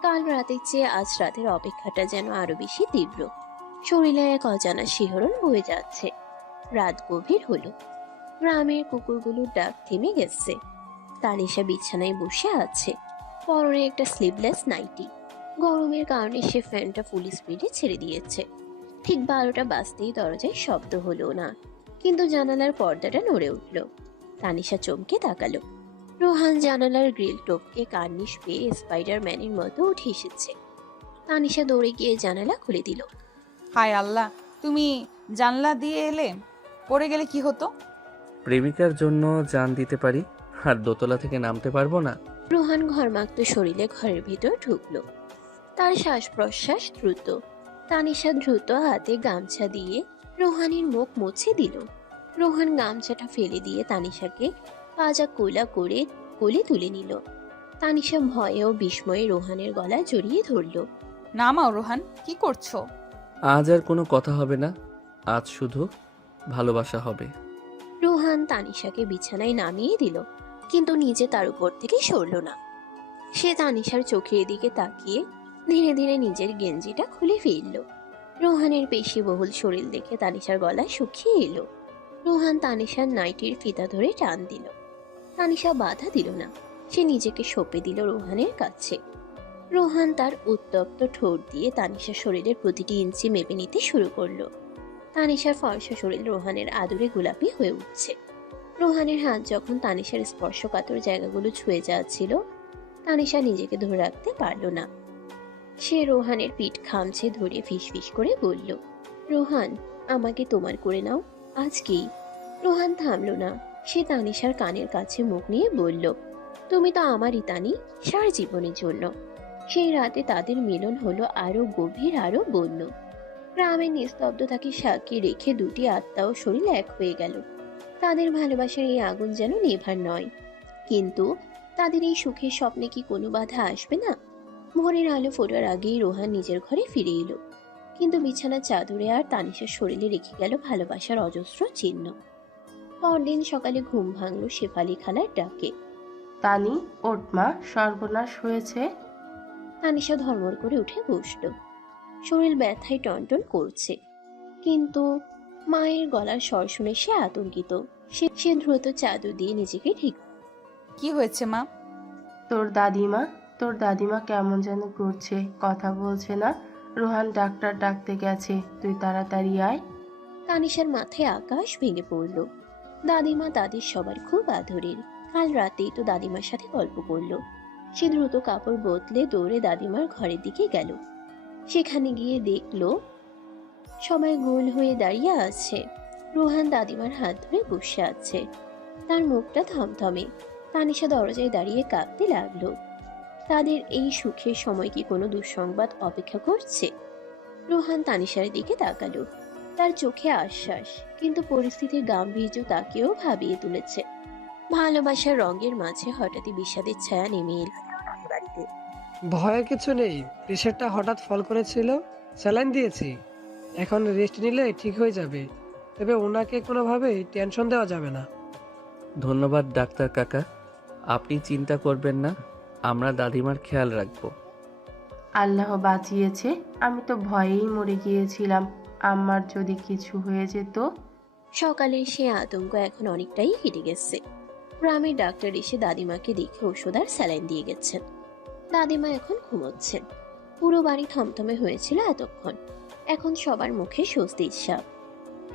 কাল রাতের চেয়ে আজ রাতের অপেক্ষাটা যেন আরো বেশি তীব্র। শরীরে এক অজানা শিহরণ বয়ে যাচ্ছে। রাত গভীর হলো। গ্রামের কুকুরগুলোর ডাক থেমে গেছে। তানিশা বিছানায় বসে আছে, পরনে একটা স্লিভলেস নাইটি। গরমের কারণে সে ফ্যানটা ফুল স্পিডে ছেড়ে দিয়েছে। ঠিক 12টা বাজতেই দরজায় শব্দ হলো না, কিন্তু জানালার পর্দাটা নড়ে উঠল। তানিশা চমকে তাকালো। রোহান জানালার গ্রিল টপকে কার্নিশ পেয়ে স্পাইডারম্যানের মতো উঠে এসেছে। তানিশা দৌড়ে গিয়ে জানালা খুলে দিল। হায় আল্লাহ, তুমি জানলা দিয়ে এলে, পড়ে গেলে কি হতো? প্রেমিকার জন্য জান দিতে পারি, আর দোতলা থেকে নামতে পারবো না। রোহান ঘরমাক্ত শরীরে ঘরের ভিতর ঢুকলো। তার শ্বাস প্রশ্বাস দ্রুত। তানিশা দ্রুত হাতে গামছা দিয়ে রোহানের মুখ মুছে দিল। রোহান গামছাটা ফেলে দিয়ে তানিশাকে পাজা কোলা করে কোলে তুলে নিল। তানিশা ভয়ে ও বিস্ময়ে রোহানের গলায় জড়িয়ে ধরল। নামাও রোহান, কি করছো? আজ আর কোনো কথা হবে না, আজ শুধু ভালোবাসা হবে। রোহান তানিশাকে বিছানায় নামিয়ে দিল, কিন্তু নিজে তার উপর থেকে সরল না। সে তানিশার চোখের দিকে তাকিয়ে ধীরে ধীরে নিজের গেঞ্জিটা খুলে ফেলল। রোহানের পেশিবহুল শরীর দেখে তানিশার গলা শুকিয়ে এলো। রোহান তানিশার নাইটির ফিতা ধরে টান দিল। তানিশা বাধা দিল না, সে নিজেকে সঁপে দিল রোহানের কাছে। রোহান তার উত্তপ্ত ঠোঁট দিয়ে তানিশার শরীরের প্রতিটি ইঞ্চি মেপে নিতে শুরু করলো। তানিশার ফর্সা শরীর রোহানের আদরে গোলাপি হয়ে উঠছে। রোহানের হাত যখন তানিশার স্পর্শকাতর জায়গাগুলো ছুঁয়ে যাচ্ছিল, তানিশা নিজেকে ধরে রাখতে পারল না। সে রোহানের পিঠ খামছে ধরে ফিসফিস করে বলল, রোহান, আমাকে তোমার করে নাও আজকেই। রোহান থামল না। সে তানিশার কানের কাছে মুখ নিয়ে বলল, তুমি তো আমারই তানি, সারা জীবনের জন্য। সেই রাতে তাদের মিলন হলো আরো গভীর, আরো বন্য। গ্রামের নিস্তব্ধতাকে সাক্ষী রেখে দুটি আত্মা ও শরীর এক হয়ে গেল। তাদের ভালোবাসার এই আগুন যেন নেভার নয়। কিন্তু তাদের এই সুখের স্বপ্নে কি কোনো বাধা আসবে না? ভোরের আলো ফোটার আগেই রোহান নিজের ঘরে ফিরে এলো, কিন্তু বিছানার চাদরে আর তানিশার শরীরে রেখে গেল ভালোবাসার অজস্র চিহ্ন। পরদিন সকালে ঘুম ভাঙলো শেফালি খালার ডাকে। তানি, ওঠ মা, সর্বনাশ হয়েছে। তানিশা ধর্মর করে উঠে বসল। শরীর ব্যথায় টনটন করছে, কিন্তু মায়ের গলার স্বর শুনে সে আতঙ্কিত। সে দ্রুত চাদর দিয়ে নিজেকে ঠিক। কি হয়েছে মা? তোর দাদিমা কেমন যেন করছে, কথা বলছে না। রোহান ডাক্তার ডাকতে গেছে, তুই তাড়াতাড়ি আয়। তানিশার মাথায় আকাশ ভেঙে পড়ল। দাদিমা দাদির সবার খুব আদরের। কাল রাতেই তো দাদিমার সাথে গল্প করলো। সে দ্রুত কাপড় বদলে দৌড়ে দাদিমার ঘরের দিকে গেল। সেখানে গিয়ে দেখলো সবাই গোল হয়ে দাঁড়িয়ে আছে। রোহান দাদিমার হাত ধরে বসে আছে, তার মুখটা থমথমে। তানিশা দরজায় দাঁড়িয়ে কাঁদতে লাগলো। তাদের এই সুখের সময় কি কোনো দুঃসংবাদ অপেক্ষা করছে? রোহান তানিশার দিকে তাকালো, তার চোখে আশ্বাস, কিন্তু পরিস্থিতির গাম্ভীর্য তাকেও ভাবিয়ে তুলেছে। ভালোবাসার রঙের মাঝে হঠাৎই বিষাদের ছায়া নেমে এলো বাড়িতে। ভয়ের কিছু নেই, প্রেশারটা হঠাৎ ফল করেছিল, স্যালাইন দিয়েছি, এখন রেস্ট নিলে ঠিক হয়ে যাবে। তবে ওনাকে কোনোভাবেই টেনশন দেওয়া যাবে না। ধন্যবাদ ডাক্তার কাকা, আপনি চিন্তা করবেন না, আমরা দাদিমার খেয়াল রাখবো। আল্লাহ বাঁচিয়েছে, আমি তো ভয়েই মরে গিয়েছিলাম আমার যদি কিছু হয়ে যেত। সকালে সে আতঙ্ক এখন অনেকটাই কেটে গেছে। গ্রামের ডাক্তার এসে দাদিমাকে দেখে ওষুধ আর স্যালাইন দিয়ে গেছেন। দাদিমা এখন ঘুমোচ্ছেন। পুরো বাড়ি থমথমে হয়েছিল এতক্ষণ, এখন সবার মুখে স্বস্তির ছাপ।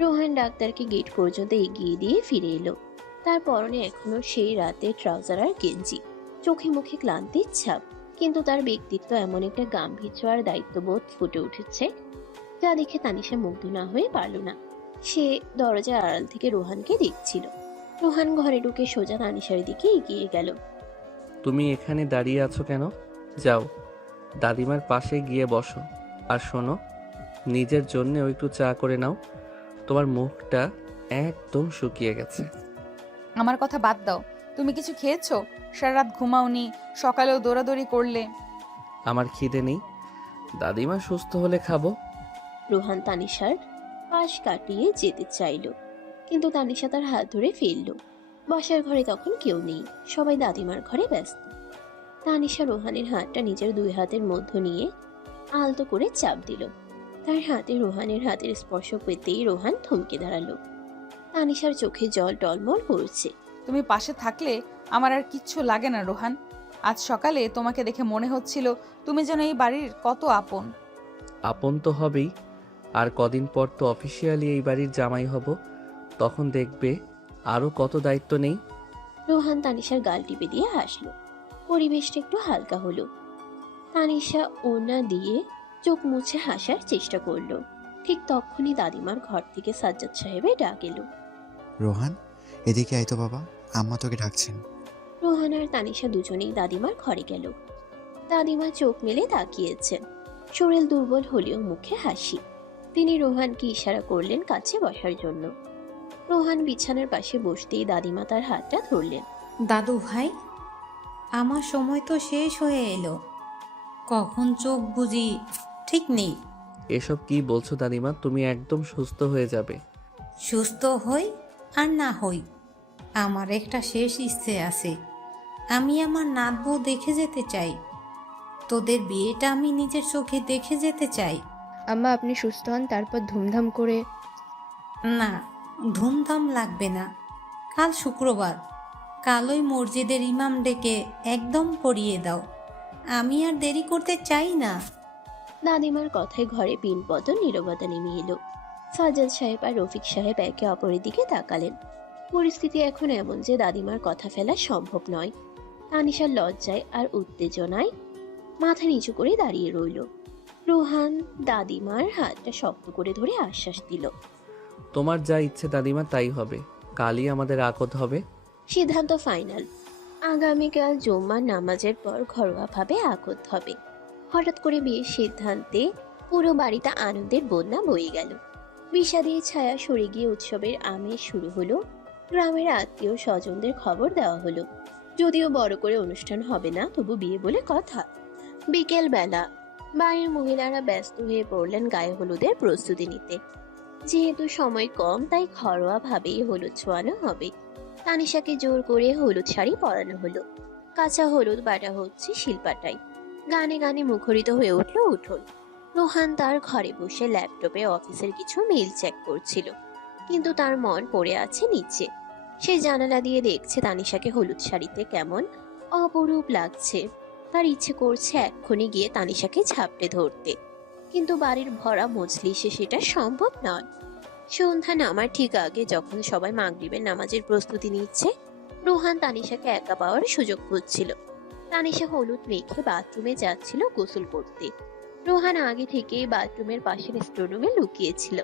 রোহান ডাক্তারকে গেট পর্যন্ত এগিয়ে দিয়ে ফিরে এলো। তার পরনে এখনো সেই রাতের ট্রাউজার আর গেঞ্জি, চোখে মুখে ক্লান্তির ছাপ, কিন্তু তার ব্যক্তিত্ব এমন একটা গাম্ভীর্য আর দায়িত্ববোধ ফুটে উঠেছে যা দেখে তানিশা মুগ্ধ না হয়ে পারল না। সে দরজার আড়াল থেকে রোহানকে দেখছিল। রোহান ঘরে ঢুকে সোজা তানিশার দিকে এগিয়ে গেল। তুমি এখানে দাঁড়িয়ে আছো কেন? যাও, দাদিমার পাশে গিয়ে বসো। আর শোনো, নিজের জন্য একটু চা করে নাও, তোমার মুখটা একদম শুকিয়ে গেছে। আমার কথা বাদ দাও, তুমি কিছু খেয়েছো? সারা রাত ঘুমাওনি, সকালেও দৌড়াদৌড়ি করলে। আমার খিদে নেই, দাদিমা সুস্থ হলে খাবো। রোহান তানিশার পাশ কাটিয়ে যেতে চাইল, কিন্তু তানিশা তার হাত ধরে ফেলল। বসার ঘরে তখন কেউ নেই, সবাই দাদিমার ঘরে ব্যস্ত। তানিশা রোহানের হাতটা নিজের দুই হাতের মধ্য নিয়ে আলতো করে চাপ দিল। তার হাতে রোহানের হাতের স্পর্শ পেতেই রোহান থমকে দাঁড়ালো। তানিশার চোখে জল টলমল করছে। তুমি পাশে থাকলে আমার আর কিচ্ছু লাগে না রোহান। আজ সকালে তোমাকে দেখে মনে হচ্ছিল তুমি যেন এই বাড়ির কত আপন। আপন তো হবেই, আর কদিন পর তো অফিসিয়ালি এই বাড়ির জামাই হব, তখন দেখবে আরো কত দায়িত্ব নেই। রোহান তানিশার গাল টিপে দিয়ে হাসলো। পরিবেশটা একটু হালকা হলো। তানিশা ওড়না দিয়ে চোখ মুছে হাসার চেষ্টা করলো। ঠিক তখনই দাদিমার ঘর থেকে সাজ্জাদ সাহেবের ডাক এলো। রোহান, এদিকে আয় তো বাবা, আম্মা তোকে ডাকছেন। রোহান আর তানিশা দুজনেই দাদিমার ঘরে গেল। দাদিমা চোখ মেলে তাকিয়েছেন, শরীর দুর্বল হলেও মুখে হাসি। তিনি রোহানকে ইশারা করলেন কাছে বসার জন্য। রোহান বিছানার পাশে বসতেই দাদিমা তার হাতটা ধরলেন। দাদু ভাই, আমার সময় তো শেষ হয়ে এলো, কখন চোখ বুঝি ঠিক নেই। এসব কি বলছো দাদিমা? তুমি একদম সুস্থ হয়ে যাবে। সুস্থ হই আর না হই, আমার একটা শেষ ইচ্ছে আছে। আমি আমার নাত বউ দেখে যেতে চাই। তোদের বিয়েটা আমি নিজের চোখে দেখে যেতে চাই। আম্মা, আপনি সুস্থ হন, তারপর ধুমধাম করে। না, ধুমধাম লাগবে না। কাল শুক্রবার, কাল ওই মসজিদের ইমাম ডেকে একদম পড়িয়ে দাও। আমি আর দেরি করতে চাই না। দাদিমার কথায় ঘরে পিনপত নীরবতা নেমে এলো। সাজ্জাদ সাহেব আর রফিক সাহেব একে অপরের দিকে তাকালেন। পরিস্থিতি এখন এমন যে দাদিমার কথা ফেলা সম্ভব নয়। তানিশার লজ্জায় আর উত্তেজনায় মাথা নিচু করে দাঁড়িয়ে রইল। রোহান দাদিমার হাতটা শক্ত করে ধরে আশ্বাস দিল, তোমার যা ইচ্ছে দাদিমা তাই হবে, কালই আমাদের আকদ হবে। সিদ্ধান্ত ফাইনাল। আগামীকাল জুম্মার নামাজের পর ঘরোয়াভাবে আকদ হবে। হঠাৎ করে বিয়ের সিদ্ধান্তে পুরো বাড়িতে আনন্দের বন্যা বয়ে গেল। বিষাদের ছায়া সরে গিয়ে উৎসবের আমেজ শুরু হলো। গ্রামের আত্মীয় স্বজনদের খবর দেওয়া হলো। যদিও বড় করে অনুষ্ঠান হবে না, তবু বিয়ে বলে কথা। বিকেল বেলা বাড়ির মহিলারা ব্যস্ত হয়ে পড়লেন গায়ে হলুদের প্রস্তুতি নিতে। যেহেতু সময় কম, তাই ঘরোয়া ভাবেই হলুদ ছোঁয়ানো হবে। তানিশাকে জোর করে হলুদ শাড়ি পরানো হলো। কাঁচা হলুদ বাটা হচ্ছে শিলপাটায়। গানে গানে মুখরিত হয়ে উঠল উঠোন। রোহান তার ঘরে বসে ল্যাপটপে অফিসের কিছু মেইল চেক করছিল, কিন্তু তার মন পড়ে আছে নিচে। সে জানালা দিয়ে দেখছে তানিশাকে হলুদ শাড়িতে কেমন অপরূপ লাগছে। তার ইচ্ছে করছে এক্ষুনি গিয়ে তানিশাকে ঝাপটে ধরতে, কিন্তু বাড়ির ভরা মজলিসে সেটা সম্ভব নয়। সন্ধ্যা নামার ঠিক আগে, যখন সবাই মাগরিবের নামাজের প্রস্তুতি নিচ্ছে, রোহান তানিশাকে একা পাওয়ার সুযোগ খুঁজছিল। তানিশা হলুদ মেখে বাথরুমে যাচ্ছিল গোসল করতে। রোহান আগে থেকে বাথরুমের পাশের স্টোররুমে লুকিয়েছিল।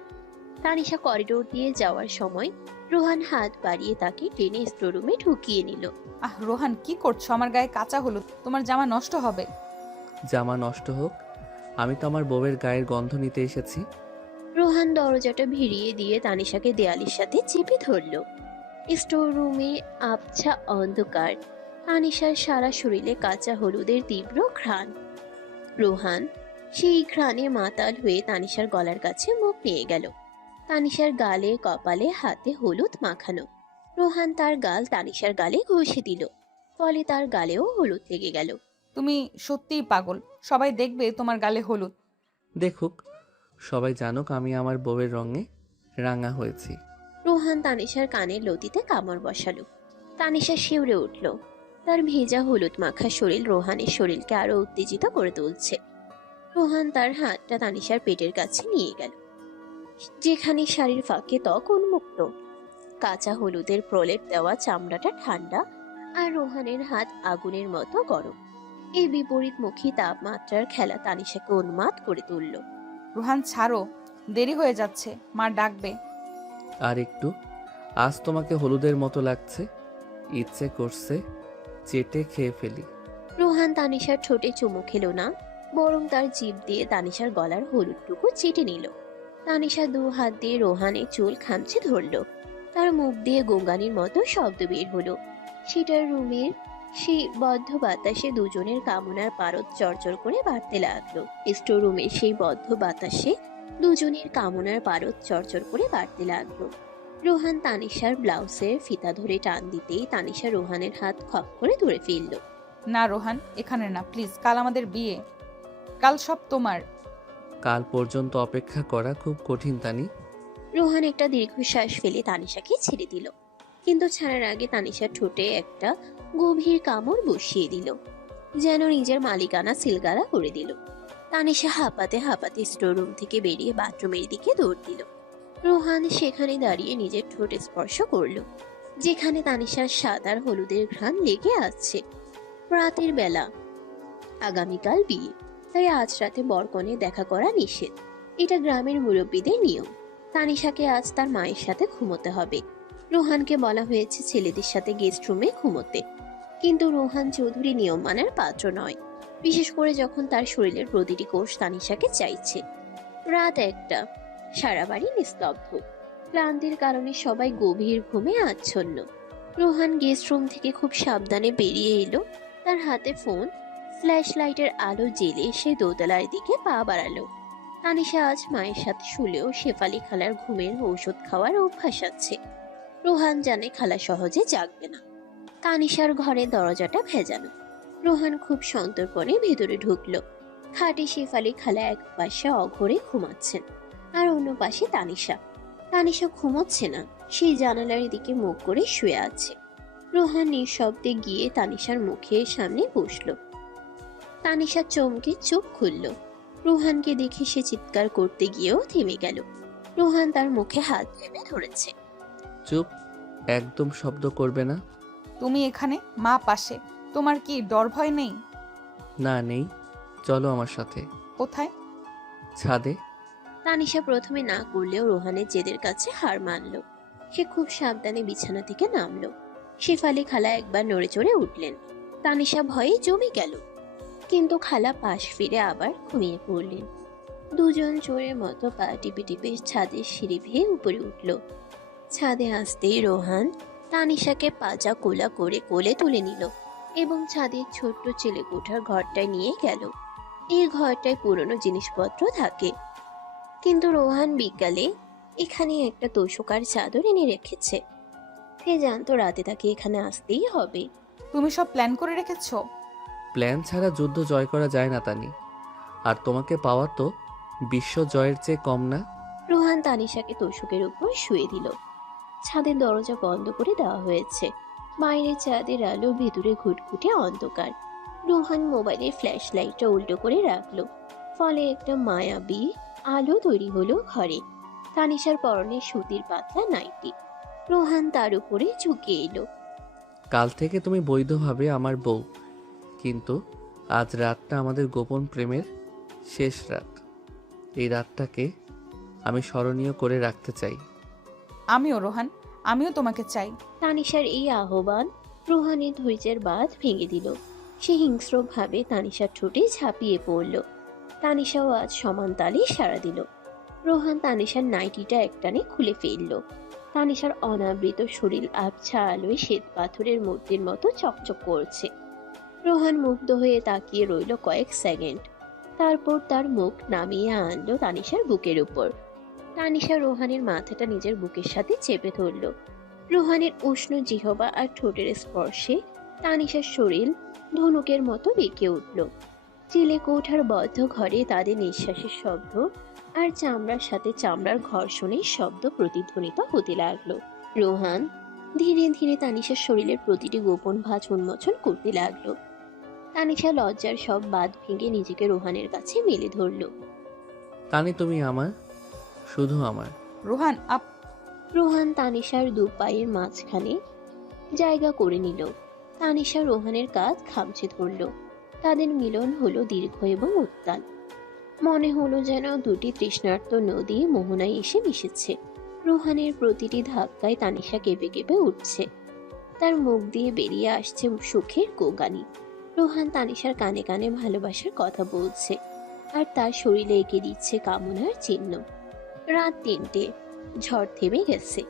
তানিশা করিডোর দিয়ে যাওয়ার সময় রোহান হাত বাড়িয়ে তাকে টেনে স্টোররুমে ঢুকিয়ে নিল। রোহান, কি করছো? আমার গায়ে কাঁচা হলুদ, তোমার জামা নষ্ট হবে। জামা নষ্ট হোক, আমি তো আমার বউয়ের গায়ের গন্ধ নিতে এসেছি। রোহান দরজাটা ভিড়িয়ে দিয়ে তানিশাকে দেয়ালের সাথে চেপে ধরল। স্টোর রুমে আবছা অন্ধকার। তানিশার সারা শরীরে কাঁচা হলুদের তীব্র ঘ্রাণ। রোহান সেই ঘ্রাণে মাতাল হয়ে তানিশার গলার কাছে মুখ নিয়ে গেল। তানিশার গালে কপালে হাতে হলুদ মাখানো। রোহান তার গাল তানিশার গালে ঘষে দিল, ফলে তার গালেও হলুদ লেগে গেল। তুমি সত্যিই পাগল, সবাই দেখবে তোমার গালে হলুদ। দেখুক, সবাই জানুক আমি আমার বউয়ের রঙে রাঙা হয়েছি। রোহান তানিশার কানের লতিতে কামড় বসালো। তানিশা শিউরে উঠল। তার ভেজা হলুদ মাখা শরীর রোহানের শরীরকে আরো উত্তেজিত করে তুলছে। রোহান তার হাতটা তানিশার পেটের কাছে নিয়ে গেল, যেখানে শাড়ির ফাঁকে ত্বক উন্মুক্ত। কাঁচা হলুদের প্রলেপ দেওয়া চামড়াটা ঠান্ডা, আর রোহানের হাত আগুনের মতো গরম। এই বিপরীতমুখী তাপমাত্রার খেলা তানিশাকে উন্মাদ করে তুলল। রোহান, ছাড়ো, দেরি হয়ে যাচ্ছে, মা ডাকবে। আর একটু, আজ তোমাকে হলুদের মতো লাগছে, ইচ্ছে করছে চেটে খেয়ে ফেলি। রোহান তানিশার ঠোঁটে চুমু খেলো না, বরং তার জিভ দিয়ে তানিশার গলার হলুদটুকু চেটে নিল। তানিশা দু হাত দিয়ে রোহানের চুল খামচে ধরল। তার মুখ দিয়ে গোঙ্গানির মতো শব্দ বের হলো। সেটার রুমের সেই বদ্ধ বাতাসে দুজনের কামনার পারদ চরচর করে বাড়তে লাগলো। স্টোর রুমের সেই বদ্ধ বাতাসে দুজনের কামনার পারদ চরচর করে বাড়তে লাগলো। রোহান তানিশার ব্লাউজের ফিতা ধরে টান দিতেই তানিশা রোহানের হাত খপ করে ধরে ফেলল। না রোহান, এখানে না প্লিজ, কাল আমাদের বিয়ে, কাল সব তোমার। কাল পর্যন্ত অপেক্ষা করা খুব কঠিন তানি। রোহান একটা দীর্ঘশ্বাস ফেলে তানিশাকে ছেড়ে দিল, কিন্তু ছাড়ার আগে তানিশার ঠোঁটে একটা গভীর কামড় বসিয়ে দিল, যেন নিজের মালিকানা সিলগালা করে দিল। তানিশা হাঁপাতে হাঁপাতে স্টোর রুম থেকে বেরিয়ে বাথরুমের দিকে দৌড় দিল। রোহান সেখানে দাঁড়িয়ে নিজের ঠোঁট স্পর্শ করল, যেখানে তানিশার সাদার হলুদের ঘ্রাণ লেগে আছে। রাতের বেলা, আগামীকাল বিয়ে, তাই আজ রাতে বরকনে দেখা করা নিষেধ। এটা গ্রামের মুরব্বীদের নিয়ম। তানিশাকে আজ তার মায়ের সাথে ঘুমোতে হবে। রোহানকে বলা হয়েছে ছেলেদের সাথে গেস্ট রুমে ঘুমোতে, কিন্তু রোহান চৌধুরী নিয়ম মানার পাত্র নয়, বিশেষ করে যখন তার শরীরের প্রতিটি কোষ তানিশাকে চাইছে। রাত 1টা, সারা বাড়ি নিস্তব্ধ। ক্লান্তির কারণে সবাই গভীর ঘুমে আচ্ছন্ন। রোহান গেস্ট রুম থেকে খুব সাবধানে বেরিয়ে এলো। তার হাতে ফোন, ফ্ল্যাশ লাইটের আলো জেলে সে দোতলার দিকে পা বাড়ালো। তানিশা আজ মায়ের সাথে শুলেও শেফালি খালার ঘুমের ঔষধ খাওয়ার অভ্যাস আছে। রোহান জানে খালা সহজে জাগবে না। তানিশার ঘরে দরজাটা ভেজানো। রোহান খুব সন্তর্পণে ভেতরে ঢুকলো। খাটে শেফালি খালা এক পাশে অঘরে ঘুমাচ্ছেন, আর অন্য পাশে তানিশা। তানিশা ঘুমোচ্ছে না, সেই জানালার দিকে মুখ করে শুয়ে আছে। রোহান নিঃশব্দে গিয়ে তানিশার মুখের সামনে বসলো। তানিশা চমকে চোখ খুলল। রোহানকে দেখে সে চিৎকার করতে গিয়েও থেমে গেল। রোহান তার মুখে হাত চেপে ধরেছে। চুপ, একদম শব্দ করবে না। তুমি এখানে, মা পাশে, তোমার কি ডর ভয় নেই? না নেই, চলো আমার সাথে। কোথায়? ছাদে। তানিশা প্রথমে না করলেও রোহানের জেদের কাছে হার মানল। সে খুব সাবধানে বিছানা থেকে নামলো। শেফালি খালা একবার নড়ে চড়ে উঠলেন। তানিশা ভয়ে জমে গেল, কিন্তু খালা পাশ ফিরে আবার ঘুমিয়ে পড়লেন। দুজন চোরের মতো পা টিপে টিপে ছাদের সিঁড়ি বেয়ে উপরে উঠল। ছাদে আসতেই রোহান তানিশাকে পাজা কোলা করে কোলে তুলে নিল এবং ছাদের ছোট্ট ছেলে কোঠার ঘরটায় নিয়ে গেল। এই ঘরটায় পুরনো জিনিসপত্র থাকে, কিন্তু রোহান বিকালে এখানে একটা তোষকার চাদর এনে রেখেছে। সে জানতো রাতে তাকে এখানে আসতেই হবে। তুমি সব প্ল্যান করে রেখেছো? প্ল্যান ছাড়া যুদ্ধ জয় করা যায় না তানি। আর তোমাকে পাওয়া তো বিশ্ব জয়ের চেয়ে কম না। রোহান তানিশাকে তোষকের উপর শুয়ে দিল। ছাদের দরজা বন্ধ করে দেওয়া হয়েছে। বাইরে চাঁদের আলো, ভেতরে ঘুটঘুটে অন্ধকার। রোহান মোবাইলের ফ্ল্যাশ লাইটটা উল্টো করে রাখলো, ফলে একটা মায়াবী আলো তৈরি হলো ঘরে। তানিশার পরনে সুতির পাতলা নাইটি। রোহান তার উপরে ঝুঁকে এলো। কাল থেকে তুমি বৈধভাবে আমার বউ, কিন্তু আজ রাতটা আমাদের গোপন প্রেমের শেষ রাত। এই রাতটাকে আমি স্মরণীয় করে রাখতে চাই। আমিও রোহান, আমিও তোমাকে চাই। তানিশার এই আহ্বান রোহানের ধৈর্যের বাঁধ ভেঙে দিল। সে হিংস্রভাবে তানিশার ঠোঁটে ঝাঁপিয়ে পড়ল। তানিশাও আজ সমান তালে সাড়া দিল। রোহান তানিশার নাইটিটা একটানে খুলে ফেলল। তানিশার অনাবৃত শরীর আবছা আলোয় শ্বেত পাথরের মূর্তির মতো চকচক করছে। রোহান মুগ্ধ হয়ে তাকিয়ে রইল কয়েক সেকেন্ড। তারপর তার মুখ নামিয়ে আনলো তানিশার বুকের উপর। তানিশা রোহানের মাথাটা নিজের বুকের সাথে চেপে ধরল। রোহানের উষ্ণ জিহবা আর ঠোঁটের স্পর্শে তানিশার শরীর ধনুকের মতো বেঁকে উঠল। চিলে কোঠার বদ্ধ ঘরে তাদের নিঃশ্বাসের শব্দ আর চামড়ার সাথে চামড়ার ঘর্ষণের শব্দ প্রতিধ্বনিত হতে লাগলো। রোহান ধীরে ধীরে তানিশার শরীরের প্রতিটি গোপন ভাঁজ উন্মোচন করতে লাগলো। তানিশা লজ্জার সব বাঁধ ভেঙে নিজেকে রোহানের কাছে মেলে ধরল। তানি তুমি আমার, শুধু আমার। রোহান রোহান তানিশার দু পায়ের মাঝখানে জায়গা করে নিল। তানিশা রোহানের কাঁধ খামচে ধরল। তাদের মিলন হলো দীর্ঘ এবং উত্তাল। মনে হলো যেন দুটি তৃষ্ণার্ত নদী মোহনায় এসে মিশেছে। রোহানের প্রতিটি ধাক্কায় তানিশা কেঁপে কেঁপে উঠছে। তার মুখ দিয়ে বেরিয়ে আসছে সুখের গোগানি। রোহান তানিশার কানে কানে ভালোবাসার কথা বলছে, আর তার শরীরে এঁকে দিচ্ছে কামনার চিহ্ন। রাত ৩টে, ঝড় থেমে গেছে।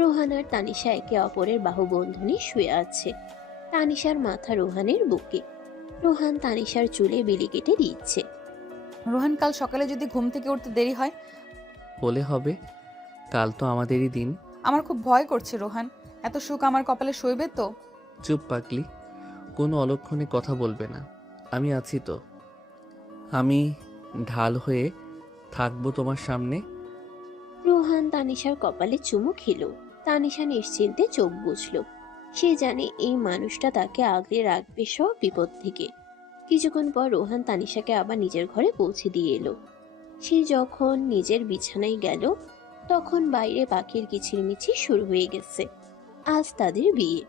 রোহান আর তানিশা একে অপরের বাহুবন্ধনে শুয়ে আছে। তানিশার মাথা রোহানের বুকে। রোহান তানিশার চুলে বিলি কেটে দিচ্ছে। রোহান, কাল সকালে যদি ঘুম থেকে উঠতে দেরি হয়? বলে হবে, কাল তো আমাদেরই দিন। আমার খুব ভয় করছে রোহান, এত সুখ আমার কপালে সইবে তো? চুপ পাগলি, কোনো অলক্ষণে কথা বলবে না। আমি আছি তো। আমি ঢাল হয়ে থাকবো তোমার সামনে। রোহান তানিশার কপালে চুমু খেলো। তানিশা নিশ্চিন্তে চোখ বুঝল। সে জানে এই মানুষটা তাকে আগলে রাখবে সব বিপদ থেকে। কিছুক্ষণ পর রোহান তানিশাকে আবার নিজের ঘরে পৌঁছে দিয়ে এলো। সে যখন নিজের বিছানায় গেল, তখন বাইরে পাখির কিচিরমিচির শুরু হয়ে গেছে। আজ তাদের বিয়ে।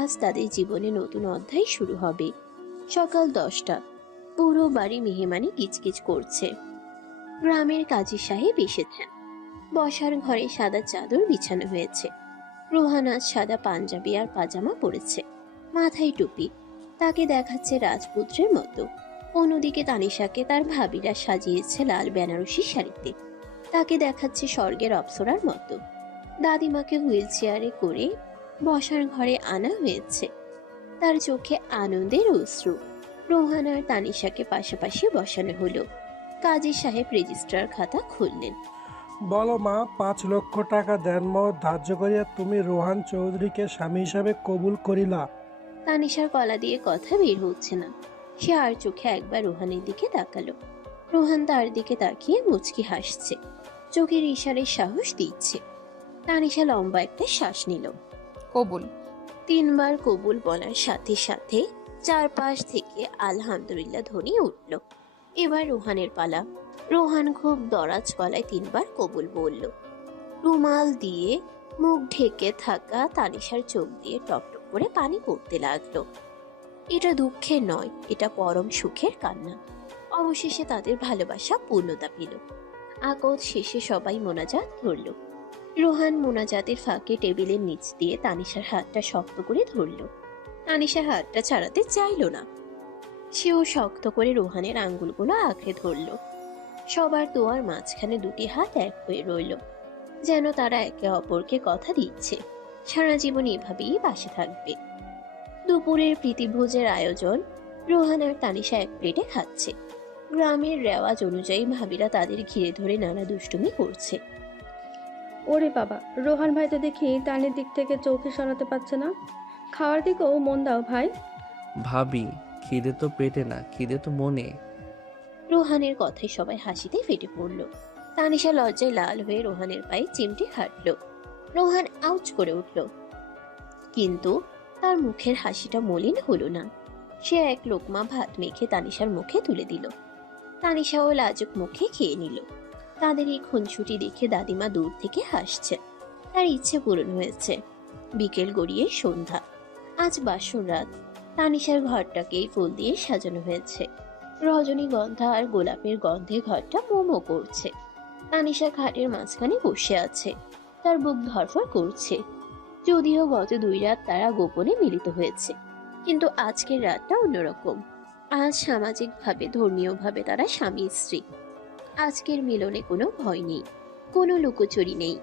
আজ তাদের জীবনে নতুন অধ্যায় শুরু হবে। সকাল 10টা। পুরো বাড়ি মেহমানি কিচকিচ করছে। গ্রামের কাজী সাহেব এসেছেন। বসার ঘরে সাদা চাদর বিছানো হয়েছে। রোহান আজ সাদা পাঞ্জাবি আর পাজামা পরেছে, মাথায় টুপি। তাকে দেখাচ্ছে রাজপুত্রের মতো। অন্যদিকে তানিশাকে তার ভাবিরা সাজিয়েছে লাল বেনারসি শাড়িতে। তাকে দেখাচ্ছে স্বর্গের অপ্সরার মতো। দাদিমাকে হুইল চেয়ারে করে বসার ঘরে আনা হয়েছে। তার চোখে আনন্দের অশ্রু। রোহান আর তানিশাকে পাশাপাশি বসানো হলো। কাজী সাহেব রেজিস্ট্রার খাতা খুললেন। বলো মা, 5 লক্ষ টাকা দেনমোহর ধার্য করিয়া তুমি রোহান চৌধুরীকে স্বামী হিসাবে কবুল করিলা। তানিশার গলা দিয়ে কথা বের হচ্ছে না। সে আর চোখে একবার রোহানের দিকে তাকালো। রোহান তার দিকে তাকিয়ে মুচকি হাসছে, চোখের ইশারে সাহস দিচ্ছে। তানিশা লম্বা একটা শ্বাস নিল। কবুল। 3 বার কবুল বলার সাথে সাথে চারপাশ থেকে আলহামদুলিল্লাহ ধ্বনি উঠল। এবার রোহানের পালা। রোহান খুব দরাজ গলায় 3 বার কবুল বলল। রুমাল দিয়ে মুখ ঢেকে থাকা তানিশার চোখ দিয়ে টপটপ করে পানি পড়তে লাগলো। এটা দুঃখের নয়, এটা পরম সুখের কান্না। অবশেষে তাদের ভালোবাসা পূর্ণতা পেল। আকদ শেষে সবাই মোনাজাত ধরল। রোহান মোনাজাতের ফাঁকে টেবিলের নিচ দিয়ে তানিশার হাতটা শক্ত করে ধরল। তানিশা হাতটা ছাড়াতে চাইল না। সেও শক্ত করে রোহানের আঙ্গুলগুলো আঁকড়ে ধরল। সবার দোয়ার মাঝখানে দুটি হাত এক হয়ে রইল, যেন তারা একে অপরকে কথা দিচ্ছে সারা জীবন এভাবেই পাশে থাকবে। দুপুরের প্রীতিভোজের আয়োজন। রোহান আর তানিশা এক প্লেটে খাচ্ছে। গ্রামের রেওয়াজ অনুযায়ী ভাবিরা তাদের ঘিরে ধরে নানা দুষ্টুমি করছে। ওরে বাবা, রোহান ভাই তো দেখি তানির দিক থেকে চোখে সরাতে পারছে না। খাওয়ার দিকেও মন দাও ভাই। ভাবি, খিদে তো পেটে না, খিদে তো মনে। রোহানের কথায় সবাই হাসিতে ফেটে পড়ল। তানিশা লজ্জায় লাল হয়ে রোহানের পায়ে চিমটি খাটল। রোহান আউচ করে উঠল, কিন্তু তার মুখের হাসিটা মলিন হলো না। সে এক লোকমা ভাত মেখে তানিশার মুখে তুলে দিল। তানিশাও লাজুক মুখে খেয়ে নিল। তাদের এই খুনসুটি দেখে দাদিমা দূর থেকে হাসছে। তার ইচ্ছে পূরণ হয়েছে। বিকেল গড়িয়ে সন্ধ্যা। আজ বাসর রাত। তানিশার ঘরটাকেই ফুল দিয়ে সাজানো হয়েছে। রজনীগন্ধা আর গোলাপের গন্ধে ঘরটা মোমো করছে। তানিশা খাটের মাঝখানে বসে আছে। তার বুক ধড়ফড় করছে। যদিও গত 2 রাত তারা গোপনে মিলিত হয়েছে, কিন্তু আজকের রাতটা অন্যরকম। আজ সামাজিকভাবে, ধর্মীয়ভাবে তারা স্বামী স্ত্রী। আজকের মিলনে কোনো ভয় নেই, কোনো লুকোচুরি নেই।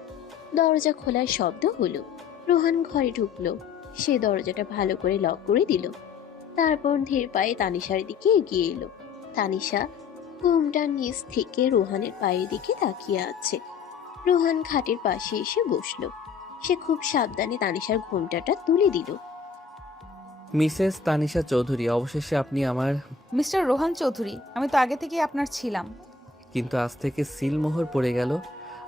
দরজা খোলার শব্দ হলো। রোহান ঘরে ঢুকলো। সে দরজাটা ভালো করে লক করে দিল। তারপর ধীর পায়ে তানিশার দিকে এগিয়ে এলো। তানিশা ঘুমটার নিচ থেকে রোহানের পায়ের দিকে তাকিয়ে আছে। রোহান খাটের পাশে এসে বসলো। সে খুব সাবধানে তানিশার ঘোমটাটা তুলে দিল। মিসেস তানিশা চৌধুরী, অবশেষে আপনি আমার। মিস্টার রোহান চৌধুরী, আমি তো আগে থেকেই আপনার ছিলাম। কিন্তু আজ থেকে সিলমোহর পড়ে গেল,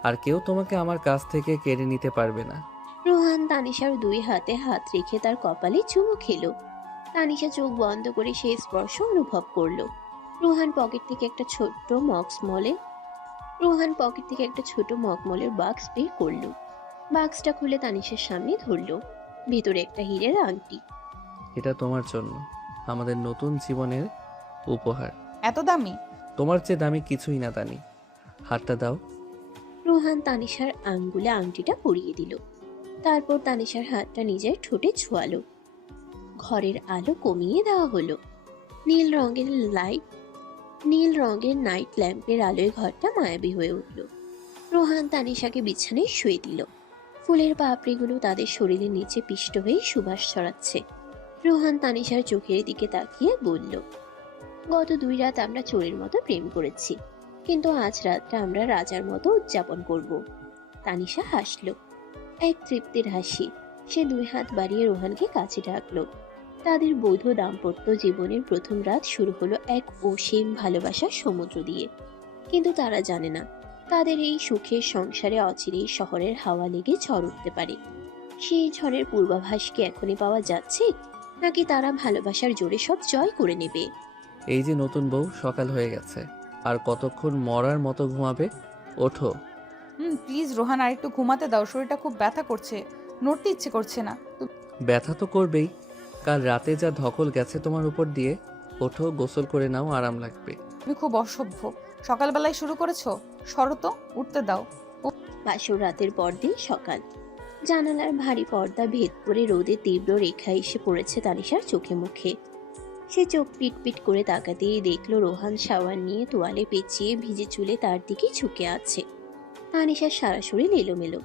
আর কেউ তোমাকে আমার কাছ থেকে কেড়ে নিতে পারবে না। রোহান তানিশার 2 হাতে হাত রেখে তার কপালে চুমু খেলো। তানিশা চোখ বন্ধ করে সেই স্পর্শ অনুভব করলো। রোহান পকেট থেকে একটা ছোট মখমলের বাক্স বের করলো। বাক্সটা খুলে তানিশার সামনে ধরলো। ভিতরে একটা হীরের আংটি। এটা তোমার জন্য, আমাদের নতুন জীবনের উপহার। এত দামি? তোমার চেয়ে দামি কিছুই না তানি। হাতটা দাও। রোহান তানিশার আঙ্গুলে আংটিটা পরিয়ে দিল। তারপর তানিশার হাতটা নিজের ঠোঁটে ছোঁয়ালো। ঘরের আলো কমিয়ে দেওয়া হলো। নীল রঙের নাইট ল্যাম্পের আলোয় ঘরটা মায়াবী হয়ে উঠল। রোহান তানিশাকে বিছানায় শুয়ে দিল। ফুলের পাপড়িগুলো তাদের শরীরের নিচে পিষ্ট হয়ে সুবাস ছড়াচ্ছে। রোহান তানিশার চোখের দিকে তাকিয়ে বলল, গত 2 রাত আমরা চোরের মতো প্রেম করেছি, কিন্তু আজ রাতটা আমরা রাজার মতো উদযাপন করব। তানিশা হাসল, এক তৃপ্তির হাসি। সে 2 হাত বাড়িয়ে রোহানকে কাছে ডাকলো। তাদের বৈধ দাম্পত্য জীবনের প্রথম রাত শুরু হলো এক অসীম ভালোবাসার সমুদ্র দিয়ে। কিন্তু তারা জানে না, তাদের এই সুখের সংসারে অচিরেই শহরের হাওয়া লেগে ঝড় উঠতে পারে। সেই ঝড়ের পূর্বাভাস কি এখনই পাওয়া যাচ্ছে, নাকি তারা ভালোবাসার জোরে সব জয় করে নেবে? এই যে নতুন বউ, সকাল হয়ে গেছে, আর কতক্ষণ মরার মতো ঘুমাবে? ওঠো। প্লিজ রোহান, আর একটু ঘুমাতে দাও। শরীরটা খুব ব্যথা করছে, নড়তে ইচ্ছে করছে না। ব্যথা তো করবেই, কাল রাতে যা ধকল গেছে তোমার উপর দিয়ে। ওঠো, গোসল করে নাও, আরাম লাগবে। তুমি খুব অসভ্য। সকালবেলায় শুরু করেছো, সরো তো, উঠতে দাও। বাসর রাতের পরদিন সকাল। জানালার ভারী পর্দা ভেদ করে রোদের তীব্র রেখা এসে পড়েছে তানিশার চোখে মুখে। সে চোখ পিটপিট করে তাকাতেই দেখলো রোহান শাওয়ার নিয়ে তোয়ালে পেঁচিয়ে ভিজে চুলে তার দিকে ঝুঁকে আছে। তানিশার সারা শরীর এলোমেলো।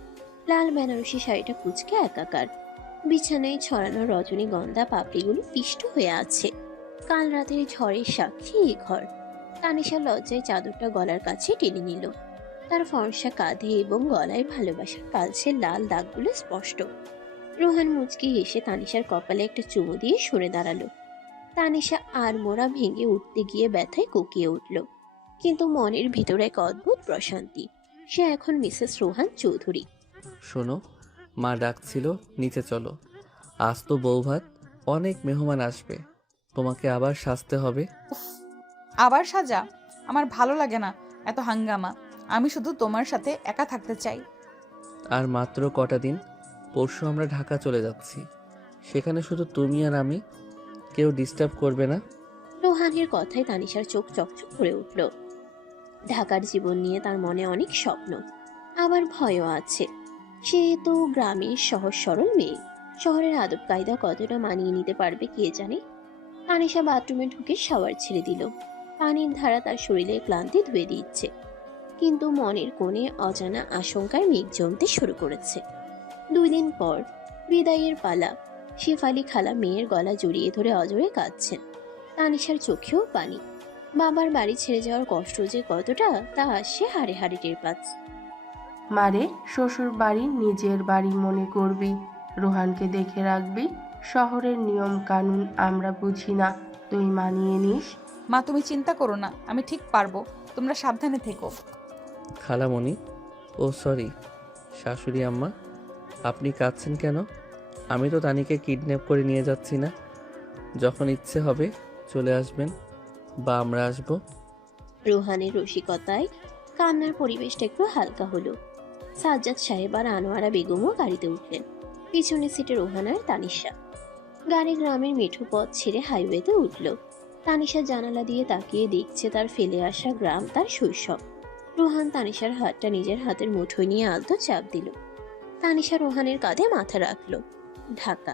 লাল বেনারসি শাড়িটা কুঁচকে একাকার। বিছানায় ছড়ানো রজনীগন্ধা পাপড়িগুলো পিষ্ট হয়ে আছে। কাল রাতের ঝড়ের সাক্ষী এই ঘর। তানিশা লজ্জায় চাদরটা গলার কাছে টেনে নিল। তার ফর্সা কাঁধে এবং গলায় ভালোবাসার কালচে লাল দাগগুলো স্পষ্ট। রোহান মুচকি হেসে তানিশার কপালে একটা চুমু দিয়ে সরে দাঁড়ালো। তানিশা আর মোড়া ভেঙে উঠতে গিয়ে ব্যথায় কুকিয়ে উঠল, কিন্তু মনের ভিতরে এক অদ্ভুত প্রশান্তি। সে এখন মিসেস রোহান চৌধুরী। শোনো, মা ডাকছিল, নিচে চলো। আজ তো বৌভাত, অনেক মেহমান আসবে, তোমাকে আবার সাজতে হবে। আবার সাজা? আমার ভালো লাগে না এত হাঙ্গামা। আমি শুধু তোমার সাথে একা থাকতে চাই। আর মাত্র কটা দিন, পরশু আমরা ঢাকা চলে যাচ্ছি। সেখানে শুধু তুমি আর আমি, কেউ ডিস্টার্ব করবে না। রোহানের কথায় তানিশার চোখ চকচক করে উঠল। ঢাকার জীবন নিয়ে তার মনে অনেক স্বপ্ন, আবার ভয়ও আছে। সে তো গ্রামের সহজ সরল মেয়ে, শহরের আদব কায়দা কতটা মানিয়ে নিতে পারবে কে জানে। তানিশা বাথরুমে ঢুকে শাওয়ার ছেড়ে দিল। পানির ধারা তার শরীরের ক্লান্তি ধুয়ে দিচ্ছে, কিন্তু মনের কোণে অজানা আশঙ্কার মেঘ জমতে শুরু করেছে। 2 দিন পর বিদায়ের পালা। শেফালি খালা মেয়ের গলা জড়িয়ে ধরে অজরে কাঁদছেন। তানিশার চোখেও পানি। বাবার বাড়ি ছেড়ে যাওয়ার কষ্ট যে কতটা তা সে হাড়ে হাড়ে টের পাচ্ছে। মারে, শ্বশুর বাড়ি নিজের বাড়ি মনে করবি, রোহানকে দেখে রাখবি। শহরের নিয়ম কানুন আমরা বুঝি না, তুই মানিয়ে নিস। মা তুমি চিন্তা করো না, আমি ঠিক পারবো, তোমরা সাবধানে থেকো। খালামণি, ও সরি শাশুড়ি আম্মা, আপনি কাঁদছেন কেন? আমি তো তানিকে কিডন্যাপ করে নিয়ে যাচ্ছি না। যখন ইচ্ছে হবে চলে আসবেন বা আমরা আসব। রোহানের রসিকতায় কান্নার পরিবেশটা একটু হালকা হলো। সাজ্জাদ সাহেব আর আনোয়ারা বেগমও গাড়িতে উঠলেন। পিছনের সিটে রোহান আর তানিশা। গাড়ি গ্রামের মেঠো পথ ছেড়ে হাইওয়েতে উঠল। তানিশা জানালা দিয়ে তাকিয়ে দেখছে তার ফেলে আসা গ্রাম, তার শৈশব। রোহান তানিশার হাতটা নিজের হাতের মুঠোয় নিয়ে আলতো চাপ দিল। তানিশা রোহানের কাঁধে মাথা রাখলো। ঢাকা,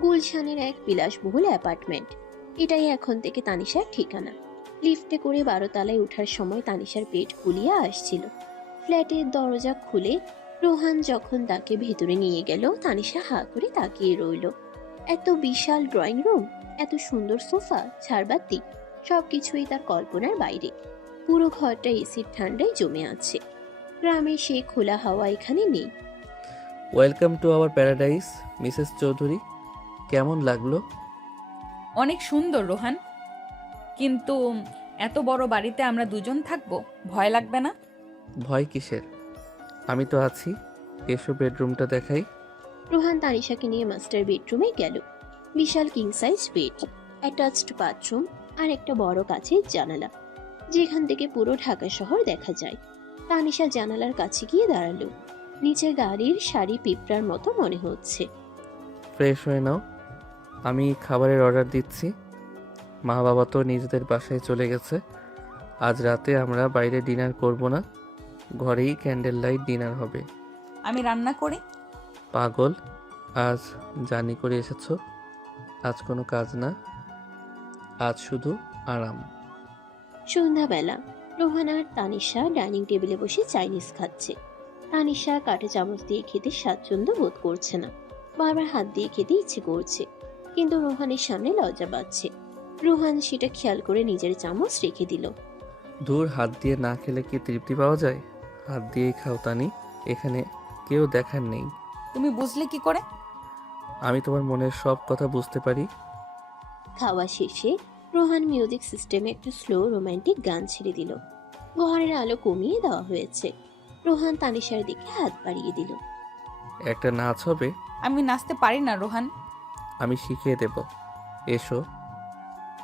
গুলশানের এক বিলাসবহুল অ্যাপার্টমেন্ট। এটাই এখন থেকে তানিশার ঠিকানা। লিফটে করে 12 তলায় ওঠার সময় তানিশার পেট ফুলিয়ে আসছিল। ফ্ল্যাটের দরজা খুলে রোহান যখন তাকে ভেতরে নিয়ে গেল, তানিশা হা করে তাকিয়ে রইল। এত বিশাল ড্রয়িং রুম, এত সুন্দর সোফা, ঝাড়বাতি, সবকিছুই তার কল্পনার বাইরে। পুরো ঘরটা এসির ঠান্ডায় জমে আছে। গ্রামের সেই খোলা হাওয়া এখানে নেই। Welcome to our paradise Mrs Chowdhury. কেমন লাগলো? অনেক সুন্দর রোহান, কিন্তু এত বড় বাড়িতে আমরা দুজন থাকবো, ভয় লাগবে না? ভয় কিসের? আমি তো আছি। এসো বেডরুমটা দেখাই। রোহান তানিশাকে নিয়ে মাস্টার বেডরুমে গেল। বিশাল king size bed, attached bathroom আর একটা বড় কাচের জানালা, যেখান থেকে পুরো ঢাকা শহর দেখা যায়। তানিশা জানালার কাছে গিয়ে দাঁড়ালো। নিচে গাড়ির শাড়ি পিঁপড়ার মতো মনে হচ্ছে। ফ্রেশ হয়ে নাও, আমি খাবারের অর্ডার দিচ্ছি। মা বাবা তো নিজেদের বাসায় চলে গেছে। আজ রাতে আমরা বাইরে ডিনার করব না, ঘরেই ক্যান্ডেল লাইট ডিনার হবে। আমি রান্না করি। পাগল, আজ জার্নি করে এসেছো, আজ কোনো কাজ না, আজ শুধু আরাম। সন্ধ্যাবেলা রোহান আর তানিশা ডাইনিং টেবিলে বসে চাইনিজ খাচ্ছে। তানিশা কাঁটে চামচ দিয়ে খেতে স্বাচ্ছন্দ্য বোধ করছে না, বারবার হাত দিয়ে খেতে ইচ্ছে করছে, কিন্তু রোহানের সামনে লজ্জা পাচ্ছে। রোহান সেটা খেয়াল করে নিজের চামচ রেখে দিল। দূর, হাত দিয়ে না খেলে কি তৃপ্তি পাওয়া যায়? হাত দিয়েই খাও তানি, এখানে কেউ দেখার নেই। তুমি বুঝলে কি করে? আমি তোমার মনের সব কথা বুঝতে পারি। খাওয়া শেষে রোহান মিউজিক সিস্টেমে একটা স্লো রোমান্টিক গান ছেড়ে দিল। ঘরের আলো কমিয়ে দেওয়া হয়েছে। রোহান তানিশার দিকে হাত বাড়িয়ে দিল। একটা নাচ হবে। আমি নাচতে পারি না রোহান। আমি শিখিয়ে দেব, এসো।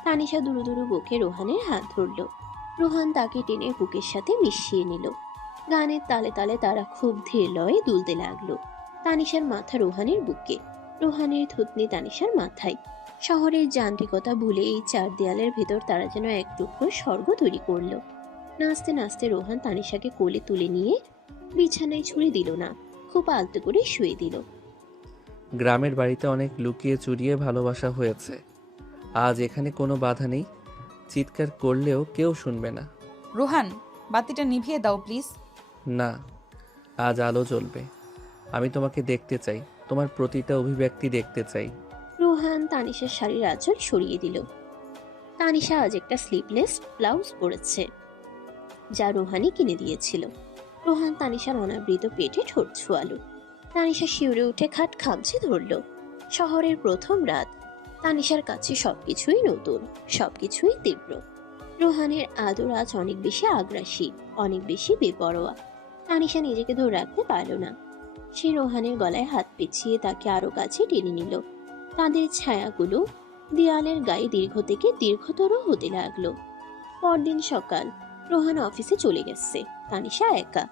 তানিশা দুরু দুরু বুকে রোহানের হাত ধরল। রোহান তাকে টেনে বুকের সাথে মিশিয়ে নিল। গানের তালে তালে তারা খুব ধীর লয়ে দুলতে লাগলো। তানিশার মাথা রোহানের বুকে, রোহানের থুতনি তানিশার মাথায়। শহরের যান্ত্রিকতা ভুলে এই চার দেয়ালের ভেতর তারা যেন এক টুকরো স্বর্গ তৈরি করলো। নাচতে নাচতে রোহান তানিশাকে কোলে তুলে নিয়ে বিছানায় ছুঁড়ে দিল না, খুব আলতো করে শুয়ে দিল। গ্রামের বাড়িতে অনেক লুকিয়ে চুরিয়ে ভালোবাসা হয়েছে। আজ এখানে কোনো বাধা নেই, চিৎকার করলেও কেউ শুনবে না। রোহান, বাতিটা নিভিয়ে দাও প্লিজ। না, আজ আলো জ্বলবে। আমি তোমাকে দেখতে চাই, তোমার প্রতিটা অভিব্যক্তি দেখতে চাই। রোহান তানিশার শাড়ির আঁচল সরিয়ে দিল। তানিশা আজ একটা স্লিভলেস ব্লাউজ পরেছে, যা রোহানি কিনে দিয়েছিল। রোহান তানিশার অনাবৃত পেটে ঠোঁট ছোঁয়ালো। তানিশা শিউরে উঠে খাট খামচে ধরল। শহরের প্রথম রাত, তানিশার কাছে সবকিছুই নতুন, সবকিছুই তীব্র। রোহানের আদর আজ অনেক বেশি আগ্রাসী, অনেক বেশি বেপরোয়া। তানিশা নিজেকে ধরে রাখতে পারল না। সে রোহানের গলায় হাত পেঁচিয়ে তাকে আরো কাছে টেনে নিল। তাদের ছায়াগুলো দেয়ালের গায়ে দীর্ঘ থেকে দীর্ঘতর হতে লাগলো। পরদিন সকাল, রোহান অফিসে চলে গেছে। তানিশা একা।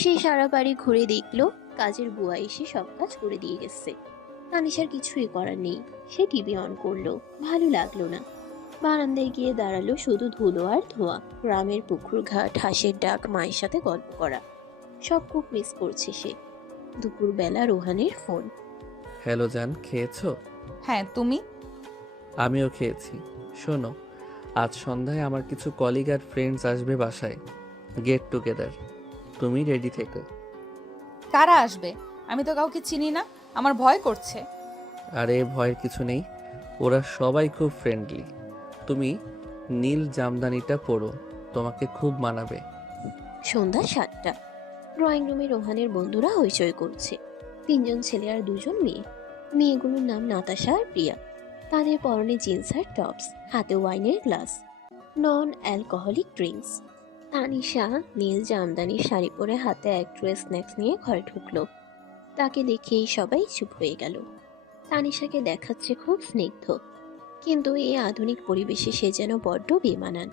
সে সারা বাড়ি ঘুরে দেখলো কাজের বুয়া এসে সব কাজ করে দিয়ে গেছে। তানিশার কিছুই করার নেই। সে টিভি অন করলো, ভালো লাগলো না। বারান্দায় গিয়ে দাঁড়ালো, শুধু ধুলো আর ধোঁয়া। গ্রামের পুকুর ঘাট, হাঁসের ডাক, মায়ের সাথে গল্প করা, সব খুব মিস করছে সে। দুপুরবেলা রোহানের ফোন। হ্যালো জান, খেয়েছো? হ্যাঁ, তুমি? আমিও খেয়েছি। শোনো, আজ সন্ধ্যায় আমার কিছু কলিগ আর ফ্রেন্ডস আসবে বাসায়, গেট টুগেদার। তুমি রেডি থেকো। কারা আসবে? আমি তো কাউকে চিনি না, আমার ভয় করছে। আরে ভয়ের কিছু নেই, ওরা সবাই খুব ফ্রেন্ডলি। তুমি নীল জামদানিটা পরো, তোমাকে খুব মানাবে। সন্ধ্যা 7টা। ড্রয়িং রুমে রোহানের বন্ধুরা হইচই করছে। 3জন ছেলে আর 2জন মেয়ে। মেয়েগুলোর নাম নাতাশা আর প্রিয়া। তাদের পরনে জিন্স আর টপস, হাতে ওয়াইনের glass, non alcoholic drinks. Tanisha নীল জামদানির শাড়ি পরে হাতে এক ট্রে স্ন্যাক্স নিয়ে ঘরে ঢুকলো। তাকে দেখেই সবাই চুপ হয়ে গেল। তানিশাকে দেখাচ্ছে খুব স্নিগ্ধ, কিন্তু এই আধুনিক পরিবেশে সে যেন বড্ড বেমানান।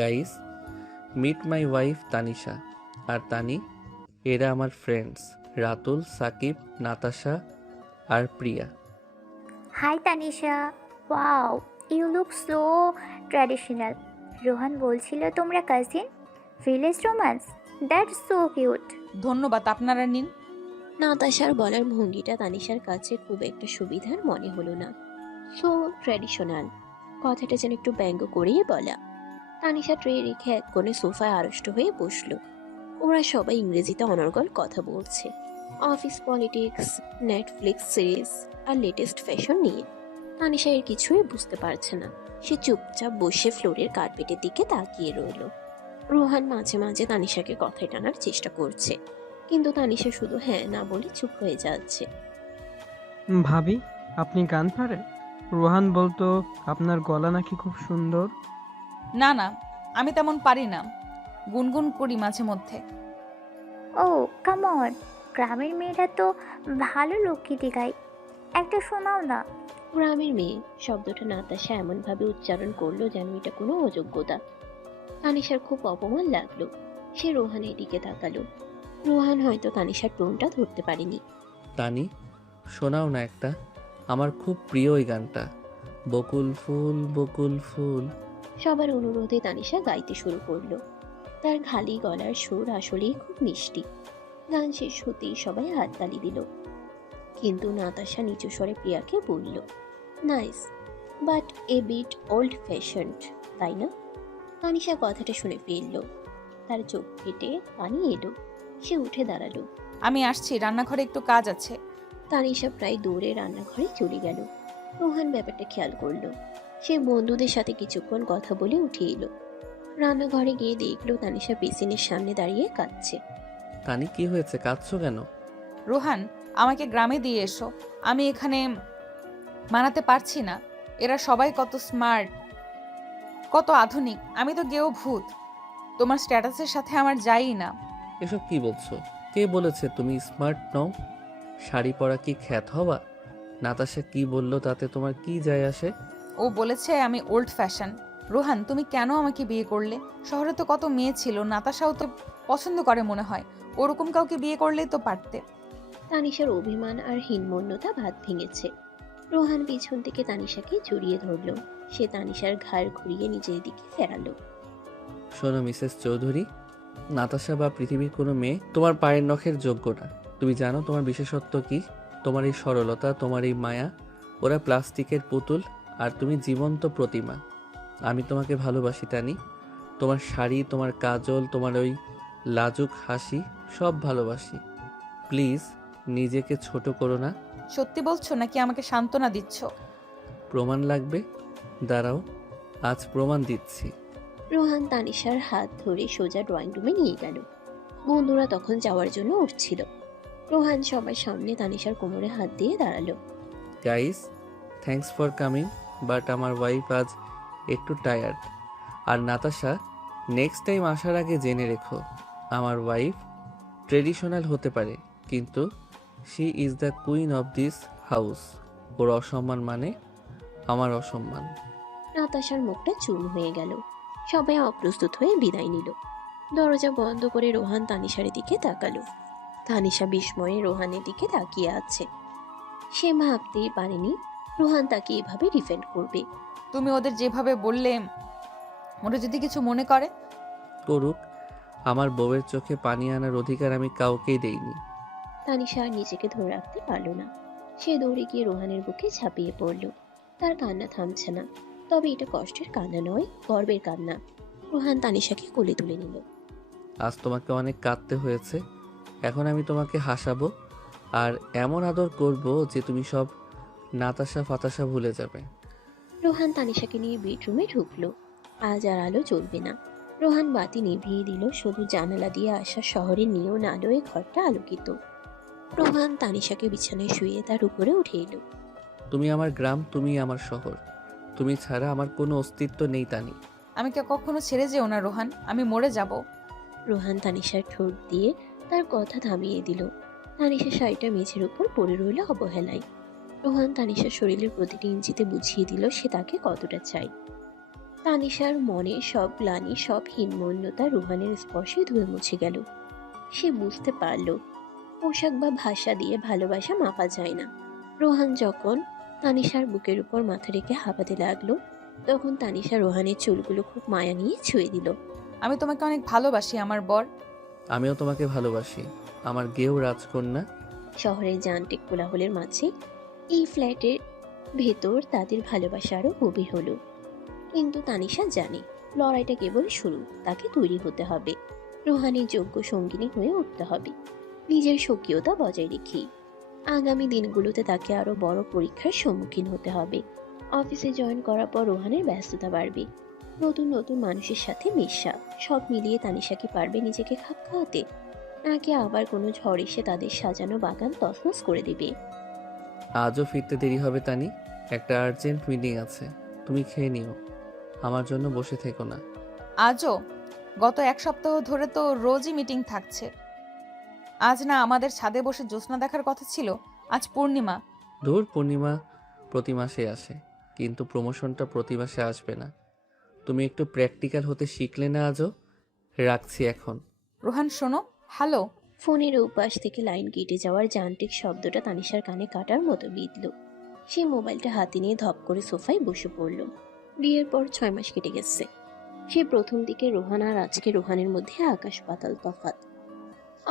Guys, meet my wife Tanisha আর তানি। এরা আমার ফ্রেন্ডস রাতুল, সাকিব, নাতাশা আর Priya. Hi Tanisha, wow you look so traditional. Rohan বলছিল তোমরা cousin, village romance, that's so cute. ধন্যবাদ, আপনারা নিন। নাতাশার বলার ভঙ্গিটা তানিশার কাছে খুব একটা সুবিধার মনে হলো না। সো ট্র্যাডিশনাল কথাটা যেন একটু ব্যঙ্গ করেই বলা। তানিশা ট্রে রেখে এক কোণে সোফায় আড়ষ্ট হয়ে বসলো। ওরা সবাই ইংরেজিতে অনর্গল কথা বলছে, অফিস পলিটিক্স, নেটফ্লিক্স সিরিজ আর লেটেস্ট ফ্যাশন নিয়ে। তানিশা এর কিছুই বুঝতে পারছে না। সে চুপচাপ বসে ফ্লোরের কার্পেটের দিকে তাকিয়ে রইল। রোহান মাঝে মাঝে তানিশাকে কথায় টানার চেষ্টা করছে, কিন্তু তানিশা শুধু হ্যাঁ না বলে চুপ হয়ে যাচ্ছে। ভাবি, আপনি গান পারেন? রোহান বলতো আপনার গলা নাকি খুব সুন্দর। না না, আমি তেমন পারি না, গুনগুন করি মাঝে মধ্যে। ও কাম অন, গ্রামের মেয়েরা তো ভালো লোকগীতি গায়, একটা শোনাও না। গ্রামের মেয়ে শব্দটা নাতাশা এমনভাবে উচ্চারণ করলো যেন এটা কোনো অযোগ্যতা। তানিশার খুব অপমান লাগলো। সে রোহানের দিকে তাকালো। রোহান হয়তো তানিশার টোনটা ধরতে পারেনি। তানি, শোনাও না একটা, আমার খুব প্রিয় ওই গানটা, বকুল ফুল বকুল ফুল। সবার অনুরোধে তানিশা গাইতে শুরু করলো। তার খালি গলার সুর আসলেই খুব মিষ্টি। গান শেষ হতেই সবাই হাততালি দিল, কিন্তু নাতাশা নিচু স্বরে প্রিয়াকে বলল, nice but a bit old fashioned, তাই না? তানিশা কথাটা শুনে ফেলল। তার চোখ ফেটে পানি এলো। সে উঠে দাঁড়ালো। আমি আসছি, রান্নাঘরে একটু কাজ আছে। তানিশা প্রায় দৌড়ে রান্নাঘরে চলে গেল। রোহান ব্যাপারটা খেয়াল করলো। সে বন্ধুদের সাথে কিছুক্ষণ কথা বলে উঠে এলো। রান্নাঘরে গিয়ে দেখলো তানিশা বেসিনের সামনে দাঁড়িয়ে কাঁদছে। তানি, কি হয়েছে, কাঁদছো কেন? রোহান, আমাকে গ্রামে দিয়ে এসো, আমি এখানে মানাতে পারছি না। এরা সবাই কত স্মার্ট, কত আধুনিক, আমি তো গেও ভূত। তোমার স্ট্যাটাসের সাথে আমার যাই না। এসব কি বলছো? কে বলেছে তুমি স্মার্ট নও? শাড়ি পরা কি খ্যাত হবা? নাতাশা কি বললো তাতে তোমার কি যায় আসে? ও বলেছে আমি ওল্ড ফ্যাশন। রোহান, তুমি কেন আমাকে বিয়ে করলে? শহরে তো কত মেয়ে ছিল, নাতাশাও তো পছন্দ করে মনে হয়। ওরকম কাউকে বিয়ে করলেই তো পারতে। তানিশার অভিমান আর হীনমন্যতা ভাত ভেঙেছে। রোহান পিছন থেকে তানিশাকে জড়িয়ে ধরলো। সে তানিশার ঘাড় ঘুরিয়ে নিজের দিকে ফেরালো। শোনো মিসেস চৌধুরী, নাতাশা বা পৃথিবীর কোনো মেয়ে তোমার পায়ের নখের যোগ্য না। তুমি জানো তোমার বিশেষত্ব কি? তোমার এই সরলতা, তোমার এই মায়া। ওরা প্লাস্টিকের পুতুল আর তুমি জীবন্ত প্রতিমা। আমি তোমাকে ভালোবাসি তানি। তোমার শাড়ি, তোমার কাজল, তোমার ওই লাজুক হাসি, সব ভালোবাসি। প্লিজ নিজেকে ছোট করো না। সত্যি বলছো নাকি আমাকে সান্ত্বনা দিচ্ছ? প্রমাণ লাগবে? দাঁড়াও, আজ প্রমাণ দিচ্ছি। রোহান তানিশার হাত ধরে সোজা ড্রয়িং রুমে নিয়ে গেল। বন্ধুরা তখন যাওয়ার জন্য উঠছিল। রোহান সবার সামনে তানিশার কোমরে হাত দিয়ে দাঁড়ালো। Guys, thanks for coming, but আমার ওয়াইফ আজ একটু টায়ার্ড। আর নাতাশা, নেক্সট টাইম আসার আগে জেনে রেখো, আমার ওয়াইফ ট্রেডিশনাল হতে পারে, কিন্তু she is the queen of this house. ওর অসম্মান মানে আমার অসম্মান। নাতাশার মুখটা চুন হয়ে গেল। সবাই অপ্রস্তুত হয়ে বিদায় নিল। দরজা বন্ধ করে রোহান তানিশার দিকে তাকালো। তানিশা বিস্ময়ে রোহানের দিকে তাকিয়ে আছে। সে ভাবতেই পারেনি রোহান তাকে এভাবে ডিফেন্ড করবে। তুমি ওদের যেভাবে বললে, ওরা যদি কিছু মনে করে? করুক, আমার বউয়ের চোখে পানি আনার অধিকার আমি কাউকেই দেইনি। তানিশা আর নিজেকে ধরে রাখতে পারল না। সে দৌড়ে গিয়ে রোহানের বুকে ঝাঁপিয়ে পড়ল। তার কান্না থামছে না, তবে এটা কষ্টের কান্না নয়, গর্বের কান্না। রোহান তানিশাকে কোলে তুলে নিল। আজ তোমাকে অনেক কাঁদতে হয়েছে, এখন আমি তোমাকে হাসাবো আর এমন আদর করব যে তুমি সব নাতাশা ফাতাশা ভুলে যাবে। রোহান তানিশাকে নিয়ে বেডরুমে ঢুকলো। আজ আর আলো জ্বলবে না। রোহান বাতি নিভিয়ে দিল, শুধু জানালা দিয়ে আসা শহরের নিয়ন আলোয় ঘরটা আলোকিত। রোহান তানিশাকে বিছানায় শুয়ে তার উপরে উঠে এলো। তুমি আমার গ্রাম, তুমি আমার শহর। তুমি ছাড়া আমার কোনো অস্তিত্ব নেই তানি। আমাকে কখনো ছেড়ে যেও না রোহান, আমি মরে যাব। রোহান তানিশার ঠোঁট দিয়ে তার কথা থামিয়ে দিল। তানিশা শাড়িটা মেঝের উপর পড়ে রইল অবহেলায়। রোহান তানিশার শরীরের প্রতিটি ইঞ্চিতে বুঝিয়ে দিল সে তাকে কতটা চায়। তানিশার মনে সব গ্লানি, সব হীনমন্যতা রোহানের স্পর্শে ধুয়ে মুছে গেল। সে বুঝতে পারল পোশাক বা ভাষা দিয়ে ভালোবাসা মাপা যায় না। রোহান যখন তানিশার বুকের উপর মাথা রেখে হাঁপাতে লাগলো, তখন তানিশা রোহানের চুলগুলো খুব মায়া নিয়ে ছুঁয়ে দিল। আমি তোমাকে অনেক ভালোবাসি আমার বর। আমিও তোমাকে ভালোবাসি আমার গেও রাজকন্যা। শহরের যান্ত্রিক কোলাহলের মাঝে এই ফ্ল্যাটের ভেতর তাদের ভালোবাসা আরও গভীর হলো। কিন্তু তানিশা জানে লড়াইটা কেবল শুরু, তাকে তৈরি হতে হবে, রোহানের যোগ্য সঙ্গিনী হয়ে উঠতে হবে, নিজের স্বকীয়তা বজায় রেখেই। আগামী দিনগুলোতে তাকে আরো বড় পরীক্ষার সম্মুখীন হতে হবে। অফিসে জয়েন করার পর রোহানের ব্যস্ততা বাড়বে, নতুন নতুন মানুষের সাথে মেশা, সব মিলিয়ে তানিশা কি পারবে নিজেকে খাপ খাওয়াতে, নাকি আবার কোনো ঝড় এসে তাদের সাজানো বাগান তছনছ করে দিবে? আজও ফিরতে দেরি হবে তানি, একটা আর্জেন্ট মিটিং আছে, তুমি খেয়ে নিও, আমার জন্য বসে থেকো না। আজও? গত এক সপ্তাহ ধরে তো রোজই মিটিং থাকছে। আজ না আমাদের ছাদে বসে জ্যোৎস্না দেখার কথা ছিল, আজ পূর্ণিমা। ধুর, পূর্ণিমা প্রতি মাসে আসে, কিন্তু প্রমোশনটা প্রতি মাসে আসবে না। তুমি একটু প্র্যাকটিক্যাল হতে শিখলে না আজও? রাখছি এখন। রোহান শোনো, হ্যালো। ফোনের উপাস থেকে লাইন কেটে যাওয়ার যান্ত্রিক শব্দটা তানিশার কানে কাটার মতো বিঁধল। সে মোবাইলটা হাতে নিয়ে ধপ করে সোফায় বসে পড়ল। বিয়ের পর 6 মাস কেটে গেছে। সে প্রথম দিকে রোহান আর আজকে রোহানের মধ্যে আকাশ পাতাল তফাৎ।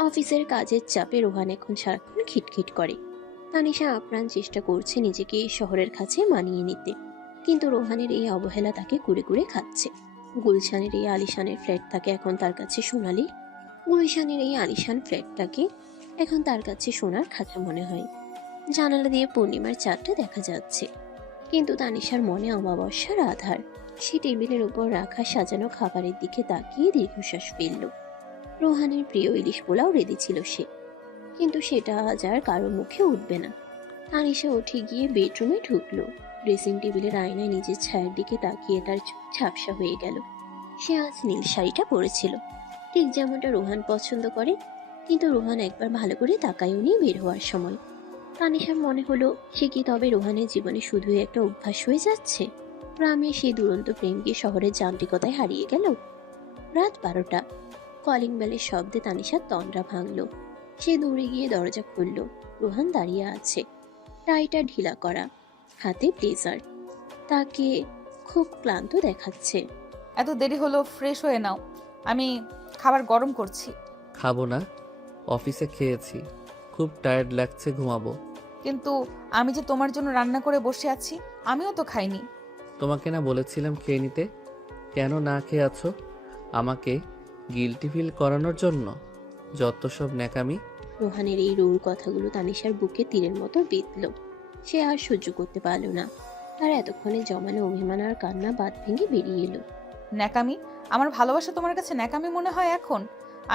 অফিসের কাজের চাপে রোহান এখন সারাক্ষণ খিটখিট করে। তানিশা আপ্রাণ চেষ্টা করছে নিজেকে এই শহরের কাছে মানিয়ে নিতে, কিন্তু রোহানের এই অবহেলা তাকে কুড়ে কুড়ে খাচ্ছে। গুলশানের এই আলিশানের ফ্ল্যাটটাকে এখন তার কাছে সোনালি, গুলশানের এই আলিশান ফ্ল্যাটটাকে এখন তার কাছে সোনার খাঁচা মনে হয়। জানালা দিয়ে পূর্ণিমার চাঁদটা দেখা যাচ্ছে, কিন্তু তানিশার মনে অমাবস্যার আধার। সে টেবিলের উপর রাখা সাজানো খাবারের দিকে তাকিয়ে দীর্ঘশ্বাস ফেলল। রোহানের প্রিয় ইলিশ পোলাও রেডি ছিল সে, কিন্তু সেটা আজ আর কারো মুখে উঠবে না। তানিশা উঠে গিয়ে বেডরুমে ঢুকলো। ড্রেসিং টেবিলের আয়নায় নিজের ছায়ার দিকে তাকিয়ে তার চোখ ঝাপসা হয়ে গেল। সে আজ নীল শাড়িটা পরেছিল, ঠিক যেমনটা রোহান পছন্দ করে, কিন্তু রোহান একবার ভালো করে তাকায়ও নি বের হওয়ার সময়। তানিশার মনে হলো সে কি তবে রোহানের জীবনে শুধুই একটা অভ্যাস হয়ে যাচ্ছে? গ্রামে সেই দুরন্ত প্রেমকে শহরের যান্ত্রিকতায় হারিয়ে গেল। রাত 12টা। কলিং বেলের শব্দে তানিশার তন্দ্রা ভাঙল। সে দৌড়ে গিয়ে দরজা খুলল। রোহান দাঁড়িয়ে আছে, টাইটা ঢিলা করা, হাতে ব্লেজার। তাকে খুব ক্লান্ত দেখাচ্ছে। এত দেরি হলো, ফ্রেশ হয়ে নাও, আমি খাবার গরম করছি। খাবো না, অফিসে খেয়েছি, খুব টায়ার্ড লাগছে, ঘুমাবো। কিন্তু আমি যে তোমার জন্য রান্না করে বসে আছি, আমিও তো খাইনি। তোমাকে না বলেছিলাম খেয়ে নিতে? কেন না খেয়ে আছো? আমাকে গিল্টি ফিল করানোর জন্য? যত সব ন্যাকামি। রোহানের এই রুর কথাগুলো তানিশার বুকে তীরের মতো বিঁধল। সে আর সহ্য করতে পারল না। তার এতক্ষণে জমানো অভিমান আর কান্না বাদ ভেঙে বেরিয়ে এলো। ন্যাকামি? আমার ভালোবাসা তোমার কাছে ন্যাকামি মনে হয় এখন?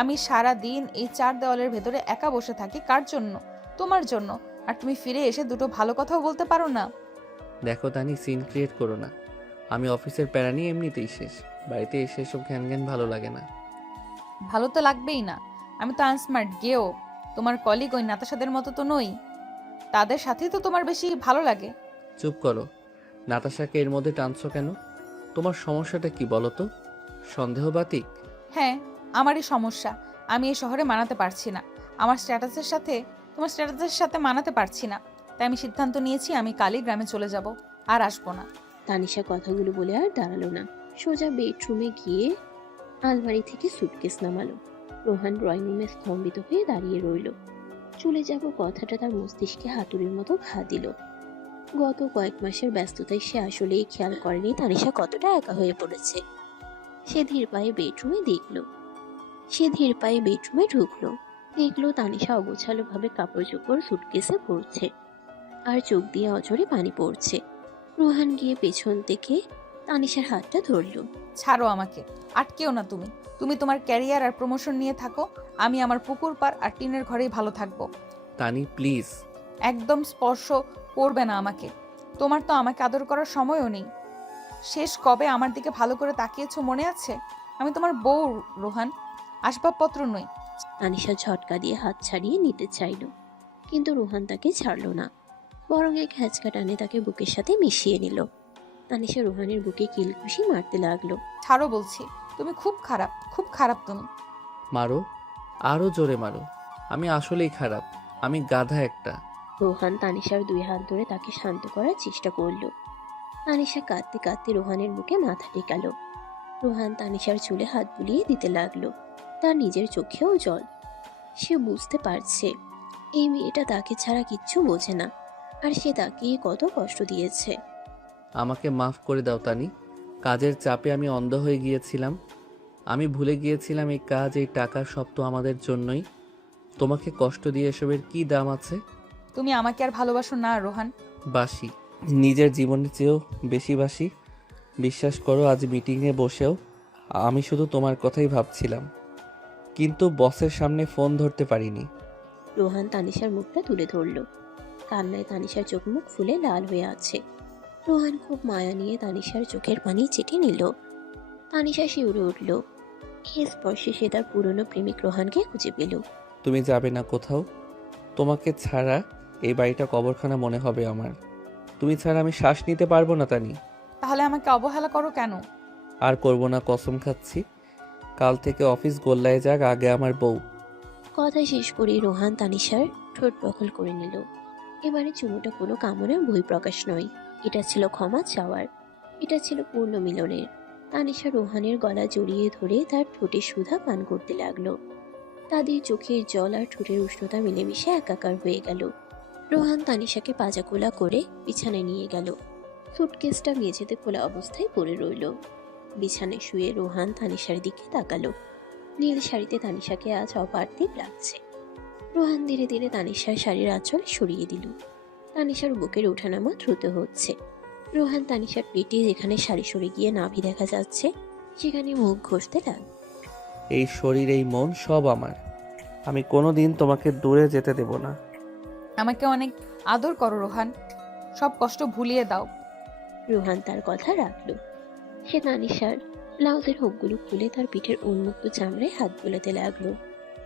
আমি সারা দিন এই 4 দেওয়ালের ভেতরে একা বসে থাকি, কার জন্য? তোমার জন্য। আর তুমি ফিরে এসে দুটো ভালো কথাও বলতে পারো না। দেখো তানি, সিন ক্রিয়েট করো না। আমি অফিসের প্যারা নিয়ে এমনিতেই শেষ, বাড়িতে এসে সব ঘ্যান ঘ্যান ভালো লাগে না। ভালো তো লাগবেই না। আমি তো আনস্মার্ট গেও, তোমার কলিগ ওই নাতাশাদের মতো তো নই। তাদের সাথেই তো তোমার বেশি ভালো লাগে। চুপ করো। নাতাশাকে এর মধ্যে টানছো কেন? তোমার সমস্যাটা কি বলো তো? সন্দেহবাতিক? হ্যাঁ, আমারই সমস্যা। আমি এই শহরে মানাতে পারছি না, আমার স্ট্যাটাসের সাথে তোমার স্ট্যাটাসের সাথে মানাতে পারছি না। তাই আমি সিদ্ধান্ত নিয়েছি আমি কালই গ্রামে চলে যাব, আর আসবো না। তানিশা কথাগুলো বলে আর দাঁড়ালো না। সোজা বেডরুমে গিয়ে আলমারি থেকে সুটকেস নামালো। রোহান ড্রয়িং রুমে স্তম্ভিত হয়ে দাঁড়িয়ে রইল। চলে যাব কথাটা তার মস্তিষ্কে হাতুড়ির মতো ঘা দিল। গত কয়েক মাসের ব্যস্ততায় সে আসলেই খেয়াল করেনি তানিশা কতটা একা হয়ে পড়েছে। সে ধীর পায়ে বেডরুমে ঢুকলো। দেখলো তানিশা অগোছালো ভাবে কাপড় চোপড় সুটকেসে ভরছে, আর চোখ দিয়ে অঝরে পানি পড়ছে। রোহান গিয়ে পেছন থেকে তানিশার হাতটা ধরল। ছাড়ো আমাকে, আটকেও না তুমি। তুমি তোমার ক্যারিয়ার আর প্রমোশন নিয়ে থাকো, আমি আমার পুকুর পাড় আর টিনের ঘরেই ভালো থাকবো। তানি প্লিজ। একদম স্পর্শ করবে না আমাকে। তোমার তো আমাকে আদর করার সময়ও নেই। শেষ কবে আমার দিকে ভালো করে তাকিয়েছো মনে আছে? আমি তোমার বউ রোহান, আসবাবপত্র নই। তানিশা ঝটকা দিয়ে হাত ছাড়িয়ে নিতে চাইল, কিন্তু রোহান তাকে ছাড়ল না, বরং এক হ্যাচকা টানে তাকে বুকের সাথে মিশিয়ে নিল। তানিশা রোহানের বুকে কিলঘুষি মারতে লাগলো। ছাড়ো বলছি, তুমি খুব খারাপ, খুব খারাপ তুমি। মারো, আরো জোরে মারো। আমি আসলেই খারাপ, আমি গাধা একটা। রোহান তানিশার 2 হাত ধরে তাকে শান্ত করার চেষ্টা করলো। তানিশা কাঁদতে কাঁদতে রোহানের বুকে মাথা টেকালো। রোহান তানিশার চুলে হাত বুলিয়ে দিতে লাগলো। তার নিজের চোখেও জল। সে বুঝতে পারছে এই মেয়েটা তাকে ছাড়া কিচ্ছু বোঝে না, আর সে তাকে কত কষ্ট দিয়েছে। আমাকে মাফ করে দাও তানি। কাজের চাপে আমি অন্ধ হয়ে গিয়েছিলাম। আমি ভুলে গিয়েছিলাম এই কাজ, এই টাকা সব তো আমাদের জন্যই। তোমাকে কষ্ট দিয়ে এসবের কি দাম আছে? তুমি আমাকে আর ভালোবাসো না রোহান। বাসি, নিজের জীবনের চেয়েও বেশি বাসি। বিশ্বাস করো, আজ মিটিংয়ে বসেও আমি শুধু তোমার কথাই ভাবছিলাম, কিন্তু বসের সামনে ফোন ধরতে পারিনি। রোহান তানিশার মুখটা তুলে ধরল। কান্নায় তানিশার চোখ মুখ ফুলে লাল হয়ে আছে। রোহান খুব মায়া নিয়ে তানিশার চোখের পানি চেটে নিল। তানিশা শিউরে উঠল। এই স্পর্শে সে তার পুরনো প্রেমিক রোহানকে খুঁজে পেল। তুমি যাবে না কোথাও? তোমাকে ছাড়া এই বাড়িটা কবরখানা মনে হবে আমার। তুমি ছাড়া আমি শ্বাস নিতে পারবো না তানি। তাহলে আমাকে অবহেলা করো কেন? আর করবো না, কসম খাচ্ছি। কাল থেকে অফিস গোল্লায় যাক, আগে আমার বউ। কথা শেষ করে রোহান তানিশার ঠোঁট দখল করে নিল। এবারে চুমুটা কোনো কামনার বহিঃপ্রকাশ নয়, এটা ছিল ক্ষমা চাওয়ার, এটা ছিল পূর্ণ মিলনের। তানিশা রোহানের গলা জড়িয়ে ধরে তার ঠোঁটে সুধা পান করতে লাগলো। তাদের চোখের জল আর ঠোঁটের উষ্ণতা মিলেমিশে একাকার হয়ে গেল। রোহান তানিশাকে পাজাকোলা করে বিছানায় নিয়ে গেল। সুটকেসটা মেঝেতে খোলা অবস্থায় পড়ে রইল। বিছানায় শুয়ে রোহান তানিশার দিকে তাকালো। নীল শাড়িতে তানিশাকে আজ অপার্থিব লাগছে। রোহান ধীরে ধীরে তানিশার শাড়ির আঁচল সরিয়ে দিল। তানিশার বুকের ওঠানামা দ্রুত হচ্ছে। রোহান তানিশার পেটে যেখানে শাড়ি সরে গিয়ে নাভি দেখা যাচ্ছে সেখানে মুখ ঘষতে লাগল। এই শরীর, এই মন সব আমার। আমি কোনোদিন তোমাকে দূরে যেতে দেব না। আমাকে অনেক আদর করো রোহান, সব কষ্ট ভুলিয়ে দাও। রোহান তার কথা রাখলো। সে তানিশার ব্লাউজের হুকগুলো খুলে তার পিঠের উন্মুক্ত চামড়ায় হাত বোলাতে লাগলো।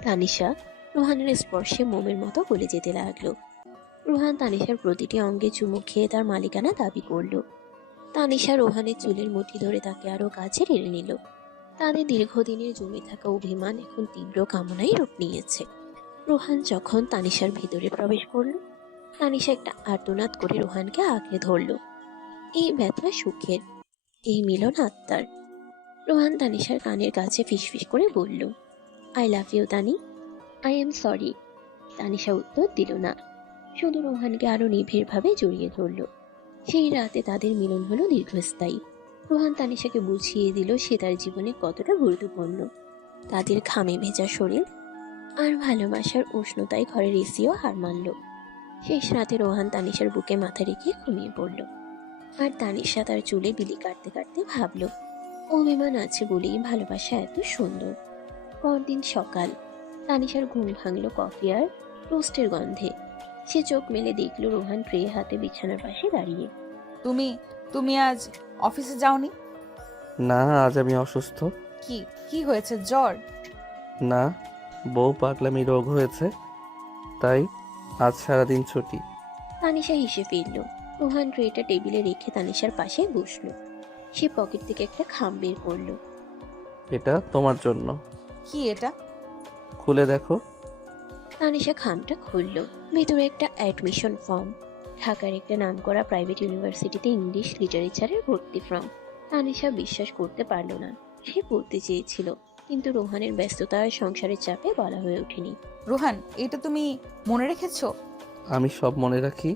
তানিশা রোহানের স্পর্শে মোমের মতো গলে যেতে লাগলো। রোহান তানিশার প্রতিটি অঙ্গে চুমু খেয়ে তার মালিকানা দাবি করল। তানিশা রোহানের চুলের মুঠি ধরে তাকে আরো কাছে টেনে নিল। তাদের দীর্ঘদিনের জমে থাকা অভিমান এখন তীব্র কামনায় রূপ নিয়েছে। রোহান যখন তানিশার ভিতরে প্রবেশ করল, তানিশা একটা আর্তনাদ করে রোহানকে আঁকড়ে ধরল। এই ব্যথা সুখের, এই মিলন আত্মার। রোহান তানিশার কানের কাছে ফিসফিস করে বলল, I love you Tani, I am sorry. Tanisha উত্তর দিল না, শুধু রোহানকে আরো নিবিড়ভাবে জড়িয়ে ধরল। সেই রাতে তাদের মিলন হলো দীর্ঘস্থায়ী। রোহান তানিশাকে বুঝিয়ে দিল সে তার জীবনে কতটা গুরুত্বপূর্ণ। তাদের ঘামে ভেজা শরীর আর ভালোবাসার উষ্ণতায় ঘরের এসিও হার মানল। শেষ রাতে রোহান তানিশার বুকে মাথা রেখে ঘুমিয়ে পড়ল। আর তানিশা তার চুলে বিলি কাটতে কাটতে ভাবল, অভিমান আছে বলেই ভালোবাসা এত সুন্দর। পরদিন সকাল, তানিশার ঘুম ভাঙল কফি আর টোস্টের গন্ধে। সে চোখ মেলে দেখল রোহান ট্রে হাতে বিছানার পাশে দাঁড়িয়ে। তুমি আজ অফিসে যাওনি? না, আজ আমি অসুস্থ। কি হয়েছে, জ্বর? না, বউ পাগলামি রোগ হয়েছে, তাই আজ সারাদিন ছুটি। তানিশা হেসে ফিরল। রোহান ট্রেটা টেবিলে রেখে তানিশার পাশে বসল। সে পকেট থেকে একটা খাম বের করলো। এটা তোমার জন্য। কি এটা? খুলে দেখো। তানিশা খামটা খুলল। ভেতরে একটা অ্যাডমিশন ফর্ম, ঢাকার একটা নামকরা প্রাইভেট ইউনিভার্সিটিতে ইংলিশ লিটারেচারের ভর্তি ফর্ম। তানিশা বিশ্বাস করতে পারল না। সে পড়তে চেয়েছিল, কিন্তু রোহানের ব্যস্ততা আর সংসারের চাপে বলা হয়ে ওঠেনি। রোহান, এটা তুমি মনে রেখেছো? আমি সব মনে রাখি,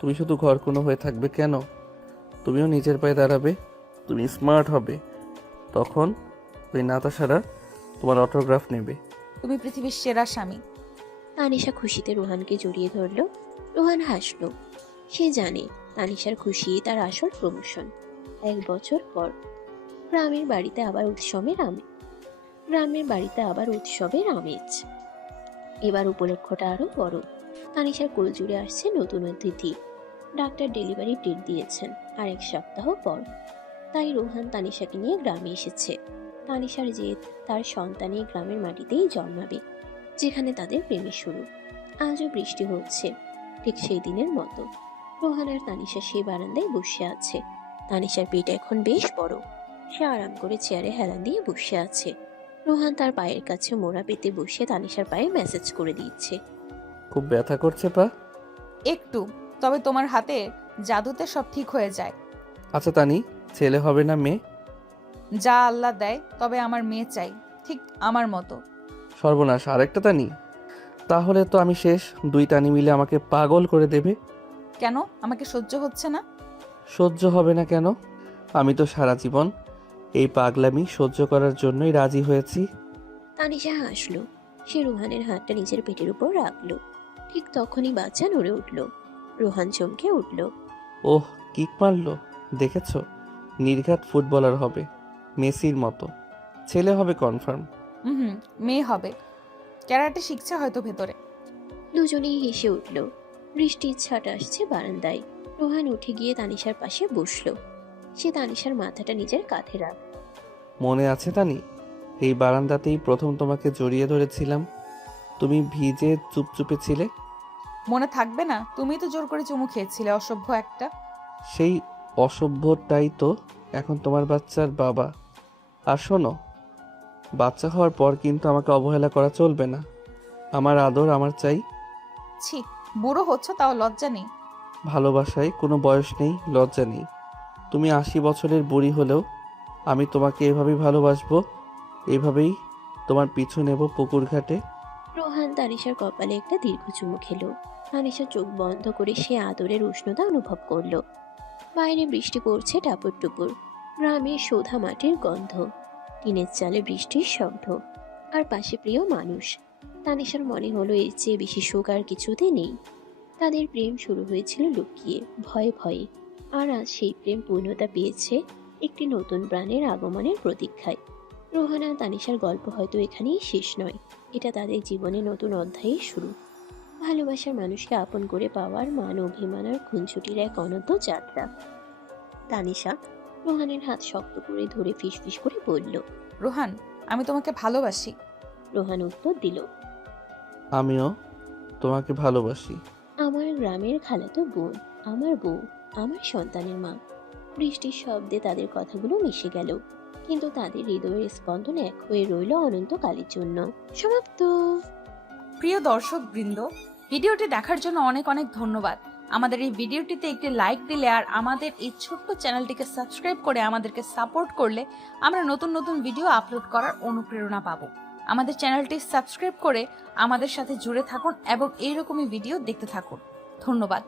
তুমি শুধু ঘর কোনো হয়ে থাকবে কেন? তুমিও নিজের পায়ে দাঁড়াবে, তুমি স্মার্ট হবে, তখন ওই নাতাশারা তোমার অটোগ্রাফ নেবে। তুমি পৃথিবীর সেরা স্বামী। তানিশা খুশিতে রোহানকে জড়িয়ে ধরল। রোহান হাসল। সে জানে তানিশার খুশি তার আসল প্রমোশন। 1 বছর পর গ্রামের বাড়িতে আবার উৎসবের আমেজ। এবার উপলক্ষটা আরো বড়। তানিশার কোল জুড়ে আসছে নতুন অতিথি। ডাক্তার ডেলিভারি ডেট দিয়েছেন আর 1 সপ্তাহ পর। তাই রোহান তানিশাকে নিয়ে গ্রামে এসেছে। তানিশার জেদ, তার সন্তান এই গ্রামের মাটিতেই জন্মাবে, যেখানে তাদের প্রেমের শুরু। আজও বৃষ্টি হচ্ছে, ঠিক সেই দিনের মতো। রোহান আর তানিশা সেই বারান্দায় বসে আছে। তানিশার পেট এখন বেশ বড়। সে আরাম করে চেয়ারে হেলান দিয়ে বসে আছে। রোহান তার পায়ের কাছে মোড়া পেতে বসে তানিশার পায়ে ম্যাসেজ করে দিচ্ছে। খুব ব্যথা করছে পা? একটু, তবে তোমার হাতে জাদুতে সব ঠিক হয়ে যায়। আচ্ছা তানি, ছেলে হবে না মেয়ে? যা আল্লাহ দেয়, তবে আমার মেয়ে চাই, ঠিক আমার মতো। সর্বনাশ, আরেকটা তানি? তাহলে তো আমি শেষ। 2 তানি মিলে আমাকে পাগল করে দেবে। কেন, আমাকে সহ্য হচ্ছে না? সহ্য হবে না কেন? আমি তো সারা জীবন এই পাগলামি সহ্য করার জন্যই রাজি হয়েছি। তানিশা হাসলো। সে রোহানের হাতটা নিজের পেটের উপর রাখলো। ঠিক তখনই বাচ্চা নড়ে উঠল। রোহান চমকে উঠল। ওহ, কিক মারলো, দেখেছো? নির্ঘাত ফুটবলার হবে, মেসির মতো। ছেলে হবে কনফার্ম। হুম, মেয়ে হবে। ক্যারাটে শিখছে হয়তো ভেতরে। দুজনেই হেসে উঠল। বৃষ্টির ছাট আসছে বারান্দায়। রোহান উঠে গিয়ে তানিশার পাশে বসলো। সে তানিশার মাথাটা নিজের কাঁধে রাখল। মনে আছে তানি, এই বারান্দাতেই প্রথম তোমাকে জড়িয়ে ধরেছিলাম। তুমি ভিজে চুপচুপে ছিলে। মনে থাকবে না? তুমি তো জোর করে চুমু খেয়েছিলে, অসভ্য একটা। সেই অসভ্যটাই তো এখন তোমার বাচ্চার বাবা। আর শোনো, বাচ্চা হওয়ার পর কিন্তু আমাকে অবহেলা করা চলবে না। আমার আদর আমার চাই। ছি, বুড়ো হচ্ছ তাও লজ্জা নেই? ভালোবাসায় কোনো বয়স নেই, লজ্জা নেই। তুমি 80 বছরের বুড়ি হলেও আমি তোমাকে এভাবেই ভালোবাসবো। এভাবেই তোমার পিছু নেব পুকুর ঘাটে। রোহান তানিশার কপালে একটা দীর্ঘ চুমু খেলো। তানিশা চোখ বন্ধ করে সে আদরের উষ্ণতা অনুভব করলো। বাইরে বৃষ্টি পড়ছে টাপুর টুপুর। গ্রামে শোধা মাটির গন্ধ, টিনের চালে বৃষ্টির শব্দ, আর পাশে প্রিয় মানুষ। তানিশার মনে হলো এর চেয়ে বেশি সুখ আর কিছুতে নেই। তাদের প্রেম শুরু হয়েছিল লুকিয়ে, ভয়ে ভয়ে, আর আজ সেই প্রেম পূর্ণতা পেয়েছে একটি নতুন প্রাণের আগমনের প্রতীক্ষায়। রোহান আর তানিশার গল্প হয়তো এখানেই শেষ নয়, এটা তাদের জীবনে নতুন অধ্যায়ের শুরু। ভালোবাসার মানুষকে আপন করে পাওয়ার মান অভিমান আর খুনছুটির এক অনন্ত যাত্রা। তানিশা রোহানের হাত শক্ত করে ধরে ফিসফিস করে বলল, রোহান, আমি তোমাকে ভালোবাসি। রোহান উত্তর দিল, আমিও তোমাকে ভালোবাসি। আমার গ্রামের খালাতো বোন, আমার বউ, আমার সন্তানের মা। বৃষ্টির শব্দে তাদের কথাগুলো মিশে গেল, কিন্তু তাদের হৃদয়ের স্পন্দন এক হয়ে রইল অনন্তকালের জন্য। সমাপ্ত। প্রিয় দর্শক বৃন্দ, ভিডিওটি দেখার জন্য অনেক অনেক ধন্যবাদ। আমাদের এই ভিডিওটিতে একটি লাইক দিলে আর আমাদের এই ছোট্ট চ্যানেলটিকে সাবস্ক্রাইব করে আমাদেরকে সাপোর্ট করলে আমরা নতুন নতুন ভিডিও আপলোড করার অনুপ্রেরণা পাবো। আমাদের চ্যানেলটি সাবস্ক্রাইব করে আমাদের সাথে জুড়ে থাকুন এবং এইরকমই ভিডিও দেখতে থাকুন। ধন্যবাদ।